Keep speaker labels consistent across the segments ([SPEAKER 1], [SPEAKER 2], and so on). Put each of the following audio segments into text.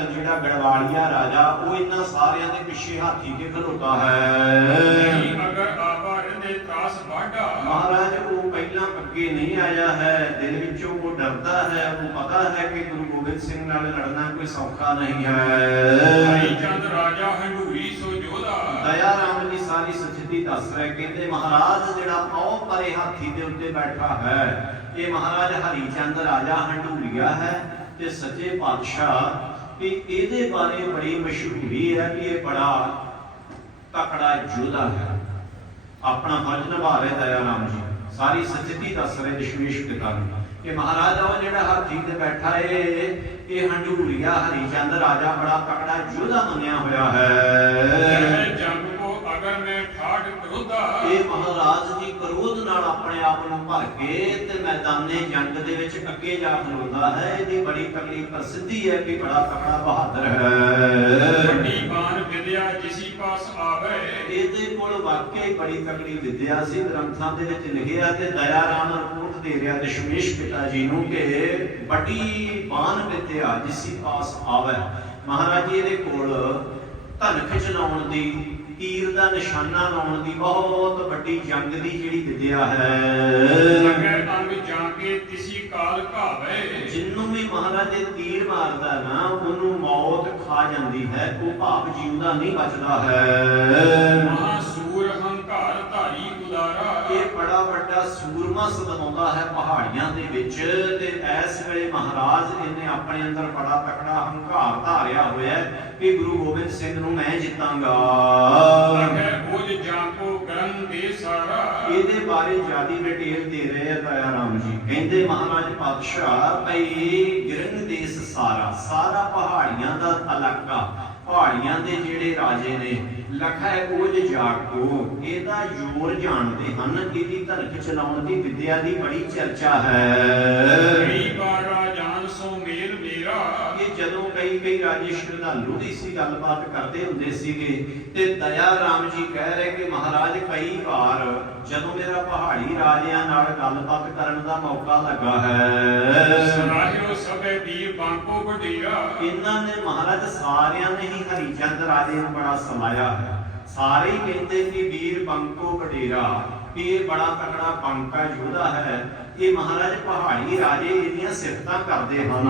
[SPEAKER 1] ਜਿਹੜਾ ਗੜਵਾੜੀਆ ਰਾਜਾ ਉਹ ਇਹਨਾਂ ਸਾਰਿਆਂ ਦੇ ਪਿੱਛੇ ਹਾਥੀ ਕੇ ਖਲੋਤਾ ਹੈ।
[SPEAKER 2] ਨਹੀਂ ਅਗਰ ਆਵਾਰ ਦੇ ਤਰਾਸ ਵਾਢਾ।
[SPEAKER 1] ਮਹਾਰਾਜ ਉਹ ਪਹਿਲਾਂ ਅੱਗੇ ਨਹੀਂ ਆਇਆ ਹੈ। ਦਿਲ ਵਿੱਚੋਂ ਉਹ ਡਰਦਾ ਹੈ। ਉਹ ਪਤਾ ਹੈ ਕਿ ਗੁਰੂ ਗੋਬਿੰਦ ਸਿੰਘ ਨਾਲ ਲੜਨਾ ਕੋਈ ਸੌਖਾ ਨਹੀਂ ਹੈ।
[SPEAKER 2] ਚੰਦ ਰਾਜਾ ਹੰਡੂਰੀ ਸੋ ਜੋਧਾ
[SPEAKER 1] ਦਇਆ ਰਾਮ ਜੀ ਸਾਰੀ ਸਥਿਤੀ ਦੱਸ ਰਹੇ ਕਹਿੰਦੇ ਮਹਾਰਾਜ ਜਿਹੜਾ ਉਹ ਪਰੇ ਹਾਥੀ ਦੇ ਉੱਤੇ ਬੈਠਾ ਹੈ ਇਹ ਮਹਾਰਾਜ ਹਰੀ ਚੰਦ ਰਾਜਾ ਹੰਡੂਰੀਆ ਹੈ ਤੇ ਸੱਚੇ ਪਾਤਸ਼ਾਹ ਕਿ ਇਹਦੇ ਬਾਰੇ ਬੜੀ ਮਸ਼ਹੂਰੀ ਹੈ ਕਿ ਇਹ ਬੜਾ ਤਕੜਾ ਯੋਧਾ ਹੈ। ਆਪਣਾ ਫਰਜ਼ ਨਿਭਾ ਰਿਹਾ ਦਇਆ ਰਾਮ ਜੀ। ਸਾਰੀ ਸਥਿਤੀ ਦੱਸ ਰਹੇ ਦਸ਼ਮੇਸ਼ ਪਿਤਾ ਨੂੰ। ਕਿ ਮਹਾਰਾਜਾ ਉਹ ਜਿਹੜਾ ਹਾਥੀ ਤੇ ਬੈਠਾ ਏ ਇਹ ਹੰਡੂਰੀਆ ਹਰੀ ਚੰਦ ਰਾਜਾ ਬੜਾ ਤਕੜਾ ਯੋਧਾ ਮੰਨਿਆ ਹੋਇਆ ਹੈ।
[SPEAKER 2] ਜੰਗ ਕੋ ਅਗਰ ਮੈਂ ਠਾੜ ਕਰੋਦਾ
[SPEAKER 1] ਇਹ ਮਹਾਰਾਜ ਜੀ ਕਰੋਧ ਨਾਲ ਆਪਣੇ ਆਪ ਨੂੰ ਭਰ ਕੇ ਤੇ ਮੈਦਾਨੇ ਜੰਗ ਦੇ ਵਿੱਚ ਅੱਗੇ ਜਾ ਖਲੋਂਦਾ ਹੈ। ਇਹਦੀ ਬੜੀ ਤਕੜੀ ਪ੍ਰਸਿੱਧੀ ਹੈ ਕਿ ਬੜਾ ਤਕੜਾ ਬਹਾਦਰ ਹੈ।
[SPEAKER 2] ਵੱਡੀ ਬਾਣ ਵਿਦਿਆ ਜਿਸੀ ਪਾਸ ਆਵੇ।
[SPEAKER 1] ਇਹਦੇ ਕੋਲ ਵਾਕਈ ਬੜੀ ਤਕੜੀ ਵਿਦਿਆ ਸੀ। ਗ੍ਰੰਥਾਂ ਦੇ ਵਿੱਚ ਲਿਖਿਆ ਤੇ ਦਇਆ ਰਾਮ ਰਿਪੋਰਟ ਦੇ ਰਿਹਾ ਦਸ਼ਮੇਸ਼ ਪਿਤਾ ਜੀ ਨੂੰ ਕਿ ਵੱਡੀ ਬਾਣ ਵਿਦਿਆ ਜਿਸੀ ਪਾਸ ਆਵੇ। ਮਹਾਰਾਜ ਜੀ ਇਹਦੇ ਕੋਲ ਧਨ ਖਿਚਲਾਉਣ ਦੀ ਤੀਰ ਦਾ ਨਿਸ਼ਾਨਾ ਲਾਉਣ ਦੀ ਬਹੁਤ ਵੱਡੀ ਜੰਗ ਦੀ ਜਿਹੜੀ ਵਿਦਿਆ ਹੈ।
[SPEAKER 2] ਅਗਰ ਅੰਗ ਜਾ ਕੇ ਤਿਸੀ ਕਾਲ ਘਾਵੇ
[SPEAKER 1] ਜਿੰਨੂੰ ਵੀ ਮਹਾਰਾਜ ਇਹ ਤੀਰ ਮਾਰਦਾ ਨਾ ਉਹਨੂੰ ਮੌਤ ਖਾ ਜਾਂਦੀ ਹੈ ਉਹ ਭਾਵ ਜਿਉਂਦਾ ਨਹੀਂ ਬਚਦਾ ਹੈ।
[SPEAKER 2] ਮਹਾਸੂਰ ਹੰਕਾਰ ਧਾਰੀ ਉਦਾਰਾ
[SPEAKER 1] ਇਹ ਬੜਾ ਵੱਡਾ ਸੂਰਮਾ ਸਦਮਾਉਂਦਾ ਹੈ ਪਹਾੜੀਆਂ ਦੇ ਵਿੱਚ ਤੇ ਇਸ ਵੇਲੇ ਮਹਾਰਾਜ ਇਹਨੇ ਆਪਣੇ ਅੰਦਰ ਬੜਾ ਤਕੜਾ ਹੰਕਾਰ ਧਾਰਿਆ ਹੋਇਆ ਕਿ ਗੁਰੂ ਗੋਬਿੰਦ ਸਿੰਘ ਨੂੰ ਮੈਂ ਜਿੱਤਾਂਗਾ।
[SPEAKER 2] ਅਗਰ ਉਜ ਜਾ ਕੋ ਗਰਮ ਦੇ ਸਾਰਾ।
[SPEAKER 1] ਇਹਦੇ ਬਾਰੇ ਜਿਆਦੀ ਡਿਟੇਲ ਦੇ ਰਹੇ ਆ ਦਇਆ ਰਾਮ ਜੀ। ਕਹਿੰਦੇ ਮਹਾਰਾਜ ਪਾਤਸ਼ਾਹ ਭਈ ਗਿਰੰਗ ਦੇਸ ਸਾਰਾ ਸਾਰਾ ਪਹਾੜੀਆਂ ਦਾ ਇਲਾਕਾ ਪਹਾੜੀਆਂ ਦੇ ਜਿਹੜੇ ਰਾਜੇ ਨੇ ਲਖਾ ਕੋਜ ਜਾਕੋ ਇਹਦਾ ਜ਼ੋਰ ਜਾਣਦੇ ਹਨ, ਇਹਦੀ ਧਰਕ ਚਲਾਉਣ ਦੀ ਵਿਦਿਆ ਦੀ ਬੜੀ ਚਰਚਾ ਹੈ।
[SPEAKER 2] ਕਈ ਬਾਰਾ ਜਾਨ ਸੋ ਮੇਲ
[SPEAKER 1] ਕਿ ਜਦੋਂ ਕਈ ਕਈ ਰਾਜੇ ਸ਼ਰਧਾਲੂ ਦੀ ਸੀ ਗੱਲਬਾਤ ਕਰਦੇ ਹੁੰਦੇ ਸੀਗੇ ਤੇ ਦਇਆ ਰਾਮ ਜੀ ਕਹਿ ਰਹੇ ਕਿ ਮਹਾਰਾਜ ਕਈ ਵਾਰ ਜਦੋਂ ਮੇਰਾ ਪਹਾੜੀ ਰਾਜਿਆਂ ਨਾਲ ਗੱਲਬਾਤ ਕਰਨ ਦਾ ਮੌਕਾ ਲੱਗਾ ਹੈ।
[SPEAKER 2] ਸਰਾਹਿਓ ਸਭੇ ਵੀਰ ਬਾਂਕੋ ਵਡੇਰਾ
[SPEAKER 1] ਇਹਨਾਂ ਨੇ ਮਹਾਰਾਜ ਸਾਰਿਆਂ ਨੇ ਹੀ ਹਰੀਚੰਦ ਰਾਜੇ ਨੂੰ ਬੜਾ ਸਮਾਇਆ। ਹੈ ਸਾਰੇ ਹੀ ਕਹਿੰਦੇ ਕਿ ਵੀਰ ਬੰਕੋ ਵਡੇਰਾ ਇਹ ਬੜਾ ਤਕੜਾ ਬੰਕਾ ਯੋਧਾ ਹੈ। ਇਹ ਮਹਾਰਾਜ ਪਹਾੜੀ ਰਾਜੇ ਇਹਦੀਆਂ ਸਿਫਤਾਂ ਕਰਦੇ ਹਨ।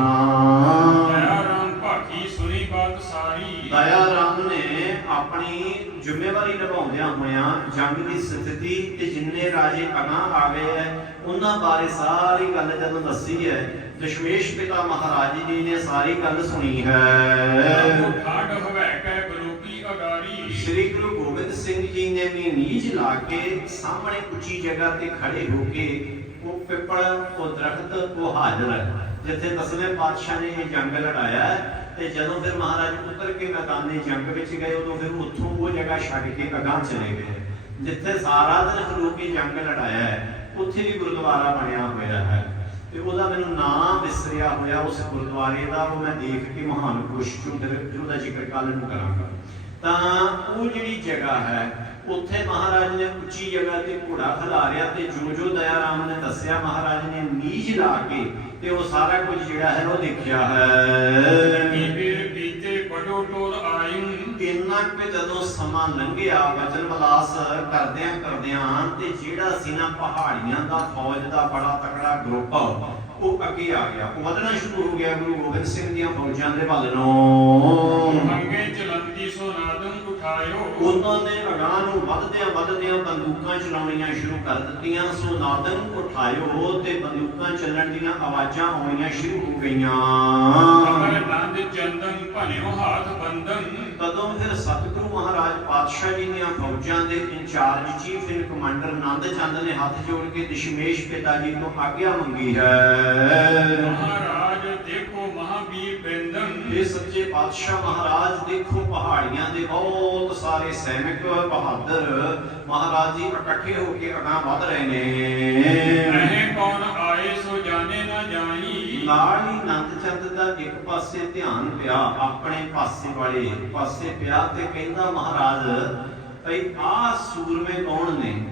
[SPEAKER 2] ਦਇਆ ਰਾਮ ਭਾਖੀ ਸੁਣੀ ਬਾਤ ਸਾਰੀ।
[SPEAKER 1] ਦਇਆ ਰਾਮ ਨੇ ਆਪਣੀ ਜ਼ਿੰਮੇਵਾਰੀ ਨਿਭਾਉਂਦਿਆਂ ਹੋਇਆਂ ਜੰਗ ਦੀ ਸਥਿਤੀ ਤੇ ਜਿੰਨੇ ਰਾਜੇ ਅਗਾਂ ਆ ਗਏ ਐ ਉਹਨਾਂ ਬਾਰੇ ਸਾਰੀ ਗੱਲ ਜਦੋਂ ਦੱਸੀ ਹੈ ਦਸ਼ਮੇਸ਼ ਪਿਤਾ ਮਹਾਰਾਜ ਜੀ ਨੇ ਸਾਰੀ ਗੱਲ ਸੁਣੀ ਹੈ।
[SPEAKER 2] ਠਾੜ ਹੋਵੇ ਕੈ ਬਲੋਕੀ ਅਗਾਰੀ
[SPEAKER 1] ਸ੍ਰੀ ਗੁਰੂ ਗੋਬਿੰਦ ਸਿੰਘ ਜੀ ਨੇ ਵੀ ਨੀਝ ਲਾ ਕੇ ਸਾਹਮਣੇ ਉੱਚੀ ਜਗ੍ਹਾ ਤੇ ਖੜੇ ਹੋ ਕੇ ਉਹ ਪਿੱਪਲ ਉਹ ਦਰਖਤ ਉਹ ਹਾਜ਼ਰ ਹੈ। ਜਿੱਥੇ ਦਸਵੇਂ ਪਾਤਸ਼ਾਹ ਨੇ ਇਹ ਜੰਗ ਲੜਾਇਆ ਤੇ ਜਦੋਂ ਫਿਰ ਮਹਾਰਾਜ ਉਤਰ ਕੇ ਮੈਦਾਨੇ ਜੰਗ ਵਿੱਚ ਗਏ, ਉਦੋਂ ਫਿਰ ਉੱਥੋਂ ਉਹ ਜਗ੍ਹਾ ਛੱਡ ਕੇ ਅਗਾਂਹ ਚਲੇ ਗਏ। ਜਿੱਥੇ ਸਾਰਾ ਦਿਨ ਖਲੋ ਕੇ ਜੰਗ ਲੜਾਇਆ ਉੱਥੇ ਵੀ ਗੁਰਦੁਆਰਾ ਬਣਿਆ ਹੋਇਆ ਹੈ। ਤੇ ਉਹਦਾ ਮੈਨੂੰ ਨਾਮ ਵਿਸਰਿਆ ਹੋਇਆ ਉਸ ਗੁਰਦੁਆਰੇ ਦਾ, ਉਹ ਮੈਂ ਦੇਖ ਕੇ ਮਹਾਨ ਖੁਸ਼ ਚੁ ਉਹਦਾ ਜ਼ਿਕਰ ਕੱਲ ਨੂੰ ਕਰਾਂਗਾ। ਤਾਂ ਉਹ ਜਿਹੜੀ ਜਗ੍ਹਾ ਹੈ, ਉੱਥੇ ਮਹਾਰਾਜ ਨੇ ਉੱਚੀ ਜਗ੍ਹਾ ਤੇ ਘੋੜਾ ਖਿਲਾਰਿਆ ਤੇ ਜੋ ਜੋ ਦਇਆ ਰਾਮ ਨੇ ਦੱਸਿਆ, ਮਹਾਰਾਜ ਨੇ ਨੀਝ ਲਾ ਕੇ ਤੇ ਉਹ ਸਾਰਾ ਕੁਝ ਜਿਹੜਾ ਹੈ, ਉਹ ਦੇਖਿਆ ਹੈ।
[SPEAKER 2] ਕੀ ਬੀਤੇ ਬਡੋ ਟੋਲ ਆਇਨ
[SPEAKER 1] ਇੰਨਾ ਕਿ ਜਦੋਂ ਸਮਾਂ ਲੰਘਿਆ, ਵਚਨ ਬਲਾਸ ਕਰਦਿਆਂ ਕਰਦਿਆਂ ਤੇ ਜਿਹੜਾ ਸੀ ਨਾ ਪਹਾੜੀਆਂ ਦਾ ਫੌਜ ਦਾ ਬੜਾ ਤਕੜਾ ਗਰੁੱਪ ਉਹ ਅੱਗੇ ਆ ਗਿਆ। ਉਹ ਵਧਣਾ ਸ਼ੁਰੂ ਹੋ ਗਿਆ। ਗੁਰੂ ਗੋਬਿੰਦ ਸਿੰਘ ਦੀਆਂ ਫੌਜਾਂ ਦੇ ਵੱਲ ਨੂੰ।
[SPEAKER 2] ਮੰਗੇ ਚਲੰਦੀ ਸੋ ਨਾਦਨ ਉਠਾਇਓ।
[SPEAKER 1] ਉਹਨਾਂ ਨੇ ਅਗਾਂਹ ਨੂੰ ਵੱਧਦਿਆਂ ਵੱਧਦਿਆਂ ਬੰਦੂਕਾਂ ਚਲਾਉਣੀਆਂ ਸ਼ੁਰੂ ਕਰ ਦਿੱਤੀਆਂ। ਸੋ ਨਾਦਨ ਉਠਾਇਓ ਤੇ ਬੰਦੂਕਾਂ ਚੱਲਣ ਦੀਆਂ ਆਵਾਜ਼ਾਂ ਆਉਣੀਆਂ ਸ਼ੁਰੂ ਹੋ ਗਈਆਂ।
[SPEAKER 2] ਅਮਰ ਨੰਦ ਚੰਦਨ ਭਨਿਓ ਹਾਥ ਬੰਦਨ
[SPEAKER 1] ਕਦੋਂ ਫਿਰ ਸਤਿਗੁਰੂ ਮਹਾਰਾਜ ਪਾਤਸ਼ਾਹ ਜੀ ਦੀਆਂ ਫੌਜਾਂ ਦੇ incharge chief in commander Nand Chand ਨੇ ਹੱਥ ਜੋੜ ਕੇ ਦਸ਼ਮੇਸ਼ ਪਿਤਾ ਜੀ ਤੋਂ ਆਗਿਆ ਮੰਗੀ ਹੈ।
[SPEAKER 2] ਮਹਾਰਾਜ ਦੇਖੋ ਮਹਾਵੀਰ ਬੇੰਦਨ।
[SPEAKER 1] ਇਹ ਸੱਚੇ ਪਾਤਸ਼ਾਹ ਮਹਾਰਾਜ ਦੇਖੋ ਪਹਾੜੀਆਂ ਦੇ ਬਹੁਤ ਸਾਰੇ ਸੈਨਿਕ ਬਹਾਦਰ। ਮਹਾਰਾਜ ਜੀ ਇਕੱਠੇ ਹੋ ਕੇ ਅਗਾਂਹ ਵਧ ਰਹੇ ਨੇ।
[SPEAKER 2] ਰਹੇ ਕੌਣ? ਆਏ ਸੋ ਜਾਣੇ
[SPEAKER 1] ਨਾਲ ਹੀ ਨੰਦ ਚੰਦ ਦਾ ਇੱਕ ਪਾਸੇ ਧਿਆਨ ਪਿਆ ਆਪਣੇ ਪਾਸੇ ਵਾਲੇ ਪਾਸੇ ਪਿਆ ਤੇ ਕਹਿੰਦਾ ਮਹਾਰਾਜ ਭਈ ਆਹ ਸੂਰਮੇ ਕੌਣ ਨੇ?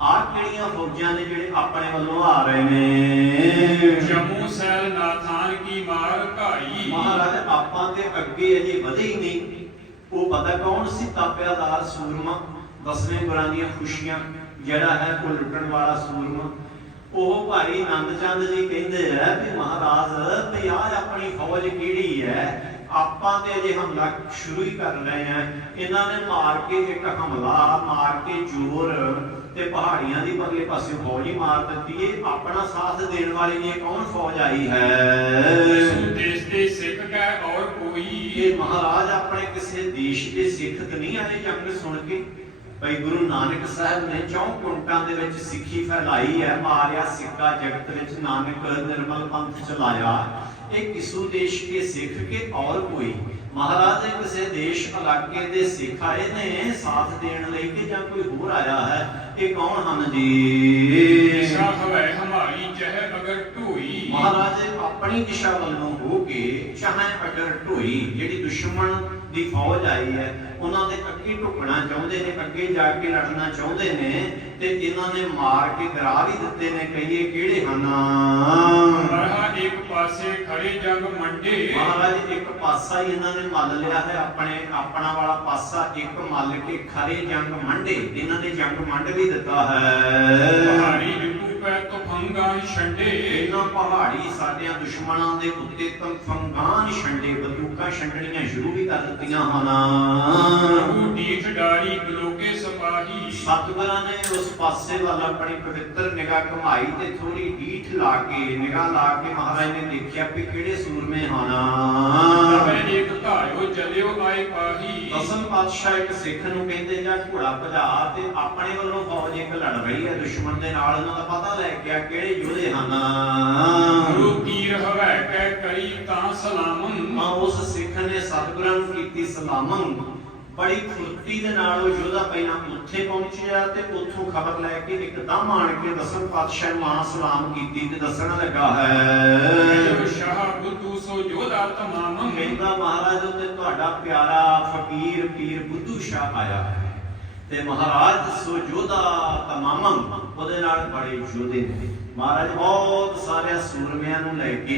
[SPEAKER 1] ਆਹ ਕਿਹੜੀਆਂ ਫੌਜਾਂ ਨੇ ਜਿਹੜੇ ਆਪਣੇ ਵੱਲੋਂ ਆ ਰਹੇ ਨੇ?
[SPEAKER 2] ਜਮੂ ਸੈਲ ਨਾਥਾਨ ਕੀ ਮਾਰ ਘਾਈ
[SPEAKER 1] ਮਹਾਰਾਜ ਆਪਾਂ ਤੇ ਅੱਗੇ ਅਜੇ ਵਧੇ ਹੀ ਨਹੀਂ। ਉਹ ਪਤਾ ਕੌਣ ਸੀ? ਤਾਪਿਆਦਾਰ ਸੂਰਮਾ। ਦਸਵੇਂ ਗੁਰਾਂ ਦੀਆਂ ਖੁਸ਼ੀਆਂ ਜਿਹੜਾ ਹੈ ਉਹ ਲੁੱਟਣ ਵਾਲਾ ਸੂਰਮਾ। ਉਹ ਭਾਈ ਆਨੰਦ ਚੰਦ ਜੀ ਕਹਿੰਦੇ ਆ ਕਿ ਮਹਾਰਾਜ ਤੇ ਆਹ ਆਪਣੀ ਫੌਜ ਕਿਹੜੀ ਹੈ? ਆਪਾਂ ਤੇ ਅਜੇ ਹਮਲਾ ਸ਼ੁਰੂ ਹੀ ਕਰ ਰਹੇ ਆ। ਇਹਨਾਂ ਨੇ ਮਾਰ ਕੇ ਇੱਕ ਹਮਲਾ ਮਾਰ ਕੇ ਜ਼ੋਰ ਤੇ ਪਹਾੜੀਆਂ ਦੀ ਪਰਲੇ ਪਾਸੇ ਫੌਜ ਹੀ ਮਾਰ ਦਿੱਤੀ ਏ। ਆਪਣਾ ਸਾਥ ਦੇਣ ਵਾਲੀ ਨੇ ਕੌਣ ਫੌਜ ਆਈ ਹੈ?
[SPEAKER 2] ਦੇਸ਼ ਦੇ ਸਿੱਖ ਕੈ ਔਰ ਕੋਈ
[SPEAKER 1] ਇਹ ਮਹਾਰਾਜ ਆਪਣੇ ਕਿਸੇ ਦੇਸ਼ ਦੇ ਸਿੱਖ ਨਹੀਂ ਆਏ ਜੰਗ ਸੁਣ ਕੇ। ਭਾਈ ਗੁਰੂ ਨਾਨਕ ਸਾਹਿਬ ਨੇ ਚੌਂ ਕੁੰਟਾਂ ਦੇ ਵਿੱਚ ਸਿੱਖੀ ਫੈਲਾਈ ਹੈ ਮਾਰਿਆ ਸਿੱਕਾ ਜਗਤ ਵਿੱਚ ਨਾਨਕ ਨਿਰਮਲ ਪੰਥ ਚਲਾਇਆ। ਇਹ ਕਿਸੂ ਦੇਸ਼ ਕੇ ਸਿੱਖ ਕੇ ਔਰ ਕੋਈ? ਮਹਾਰਾਜ ਇਹ ਕਿਸੇ ਦੇਸ਼ ਇਲਾਕੇ ਦੇ ਸਿੱਖ ਆਏ ਨੇ ਸਾਥ ਦੇਣ ਲਈ ਕਿ ਜਾਂ ਕੋਈ ਹੋਰ ਆਇਆ ਹੈ? ਇਹ ਕੌਣ ਹਨ ਜੀ?
[SPEAKER 2] ਦਿਸ਼ਾ ਹਵੈ ਹਮਾਰੀ ਚਹਿ ਅਗਰ ਢੋਈ।
[SPEAKER 1] ਮਹਾਰਾਜ ਆਪਣੀ ਦਿਸ਼ਾ ਵੱਲੋਂ ਹੋ ਕੇ ਚਾਹੇ ਅਗਰ ਢੋਈ ਜਿਹੜੀ ਦੁਸ਼ਮਣ ਦੀ ਫੌਜ ਆਈ ਹੈ। ਉਹਨਾਂ ਦੇ ਅੱਗੇ ਢੁਕਣਾ ਚਾਹੁੰਦੇ ਨੇ ਅੱਗੇ ਜਾ ਕੇ ਲੜਨਾ ਚਾਹੁੰਦੇ ਨੇ ਤੇ ਇਹਨਾਂ ਨੇ ਮਾਰ ਕੇ ਗਰਾ ਵੀ ਦਿੱਤੇ ਨੇ ਕਹੀਏ ਕਿਹੜੇ ਹਨ?
[SPEAKER 2] ਮਰਹਾ ਇੱਕ ਪਾਸੇ ਖੜੇ ਜੰਗ ਮੰਡੇ।
[SPEAKER 1] ਮਹਾਰਾਜ ਇੱਕ ਪਾਸਾ ਹੀ ਇਹਨਾਂ ਨੇ ਮੱਲ ਲਿਆ ਹੈ। ਆਪਣੇ ਆਪਣਾ ਵਾਲਾ ਪਾਸਾ ਇੱਕ ਮੱਲ ਕੇ ਖਰੇ ਜੰਗ ਮੰਡੇ। ਇਹਨਾਂ ਨੇ ਜੰਗ ਮੰਡ ਵੀ ਦਿੱਤਾ ਹੈ।
[SPEAKER 2] ਪਹਾੜੀ ਰਿਪੂ ਪੈ ਤੁਫੰਗਾ ਛੰਡੇ।
[SPEAKER 1] ਇਹਨਾਂ ਪਹਾੜੀ ਸਾਡਿਆਂ ਦੁਸ਼ਮਣਾਂ ਦੇ ਉੱਤੇ ਤੰਫੰਗਾਨ ਛੰਡੇ ਬੰਦੂਕਾਂ ਛੰਡਣੀਆਂ ਸ਼ੁਰੂ ਵੀ ਕਰ ਦਿੱਤੀਆਂ ਹਨ।
[SPEAKER 2] ਡੀਠ ਡਾਰੀ ਬਲੋਕੇ ਸਪਾਹੀ।
[SPEAKER 1] ਸਤਿਗੁਰਾਂ ਨੇ ਉਸ ਪਾਸੇ ਵੱਲ ਆਪਣੀ ਪਵਿੱਤਰ ਨਿਗਾਹ ਘੁਮਾਈ ਤੇ ਥੋੜੀ ਢੀਠ ਲਾ ਕੇ ਨਿਗਾਹ ਲਾ ਕੇ ਮਹਾਰਾਜ ਨੇ ਦੇਖਿਆ ਕਿ ਕਿਹੜੇ ਸੂਰਮੇ ਹਨ।
[SPEAKER 2] ਇੱਕ ਆਏ ਪਾਹੀ।
[SPEAKER 1] ਦਸਮ ਪਾਤਸ਼ਾਹ ਇੱਕ ਸਿੱਖ ਨੂੰ ਕਹਿੰਦੇ ਜਾਂ ਘੋੜਾ ਭਜਾ ਤੇ ਆਪਣੇ ਵੱਲੋਂ ਫੌਜ ਇੱਕ ਲੜ ਰਹੀ ਹੈ ਦੁਸ਼ਮਣ ਦੇ ਨਾਲ ਉਹਨਾਂ ਦਾ ਪਤਾ ਲੈ ਗਿਆ ਕਿਹੜੇ ਯੋਧੇ ਹਨ?
[SPEAKER 2] ਗੁਰੂ ਤੀਰ ਹਵੈ ਕੈ ਕਰੀ ਤਾਂ ਸਲਾਮੰ।
[SPEAKER 1] ਮਾਂ ਉਸ ਸਿੱਖ ਨੇ ਸਤਿਗੁਰਾਂ ਨੂੰ ਕੀਤੀ ਸਲਾਮਨ ਬੜੀ ਫੁਰਤੀ ਦੇ ਨਾਲ ਉਹ ਯੋਧਾ ਪਹਿਲਾਂ ਉੱਥੇ ਪਹੁੰਚਿਆ ਤੇ ਉੱਥੋਂ ਖਬਰ ਲੈ ਕੇ ਇੱਕਦਮ ਆਣ ਕੇ ਦਸਮ ਪਾਤਸ਼ਾਹ ਨੂੰ ਸਲਾਮ ਕੀਤੀ ਤੇ ਦੱਸਣ ਲੱਗਾ ਹੈ।
[SPEAKER 2] ਸ਼ਾਹ ਬੁੱਧੂ ਸੋ ਜੋਧਾ ਤਮਾਮੰ।
[SPEAKER 1] ਕਹਿੰਦਾ ਮਹਾਰਾਜ ਉੱਤੇ ਤੁਹਾਡਾ ਪਿਆਰਾ ਫਕੀਰ ਪੀਰ ਬੁੱਧੂ ਸ਼ਾਹ ਆਇਆ ਹੈ। ਤੇ ਮਹਾਰਾਜ ਸੋ ਜੋਧਾ ਤਮਾਮੰ ਉਹਦੇ ਨਾਲ ਬੜੇ ਯੋਧੇ ਨੇ। ਮਹਾਰਾਜ ਬਹੁਤ ਸਾਰੇ ਸੂਰਮਿਆਂ ਨੂੰ ਲੈ ਕੇ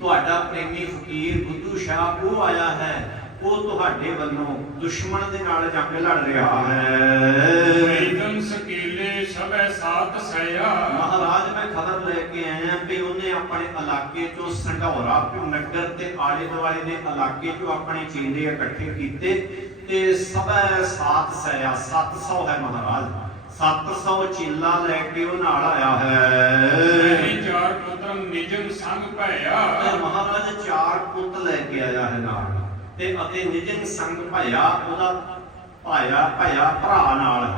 [SPEAKER 1] ਤੁਹਾਡਾ ਪ੍ਰੇਮੀ ਫਕੀਰ ਬੁੱਧੂ ਸ਼ਾਹ ਉਹ ਆਇਆ ਹੈ ਉਹ ਤੁਹਾਡੇ ਵੱਲੋਂ ਦੁਸ਼ਮਣ ਦੇ ਨਾਲ ਜੰਗ ਲੜ ਰਿਹਾ ਹੈ।
[SPEAKER 2] ਵੈਦਮ ਸਕੇਲੇ ਸਭੈ ਸਾਥ ਸਇਆ
[SPEAKER 1] ਮਹਾਰਾਜ ਮੈਂ ਖਬਰ ਲੈ ਕੇ ਆਇਆ ਕਿ ਉਹਨੇ ਆਪਣੇ ਇਲਾਕੇ ਚੋਂ ਸੰਢੌਰਾ ਪਿਓ ਨਗਰ ਤੇ ਆਲੇ ਦੁਆਲੇ ਦੇ ਇਲਾਕੇ ਚੋਂ ਆਪਣੇ ਚੇਲੇ ਇਕੱਠੇ ਕੀਤੇ। ਤੇ ਸਭੈ ਸਾਥ ਸਇਆ 700 ਹੈ ਮਹਾਰਾਜ। 700 ਚੇਲਾ ਲੈ ਕੇ ਉਹ ਨਾਲ ਆਇਆ ਹੈ।
[SPEAKER 2] ਇਹ ਚਾਰ ਪੁੱਤਰ ਨਿਜਮ ਸੰਗ ਭਇਆ।
[SPEAKER 1] ਮਹਾਰਾਜ ਚਾਰ ਪੁੱਤ ਲੈ ਕੇ ਆਇਆ ਹੈ ਨਾਲ। ਤੇ ਅਤੇ ਨਿਜਨ ਸੰਗ ਭਇਆ ਉਹਦਾ ਭਾਇਆ ਭਇਆ ਭਰਾ ਨਾਲ।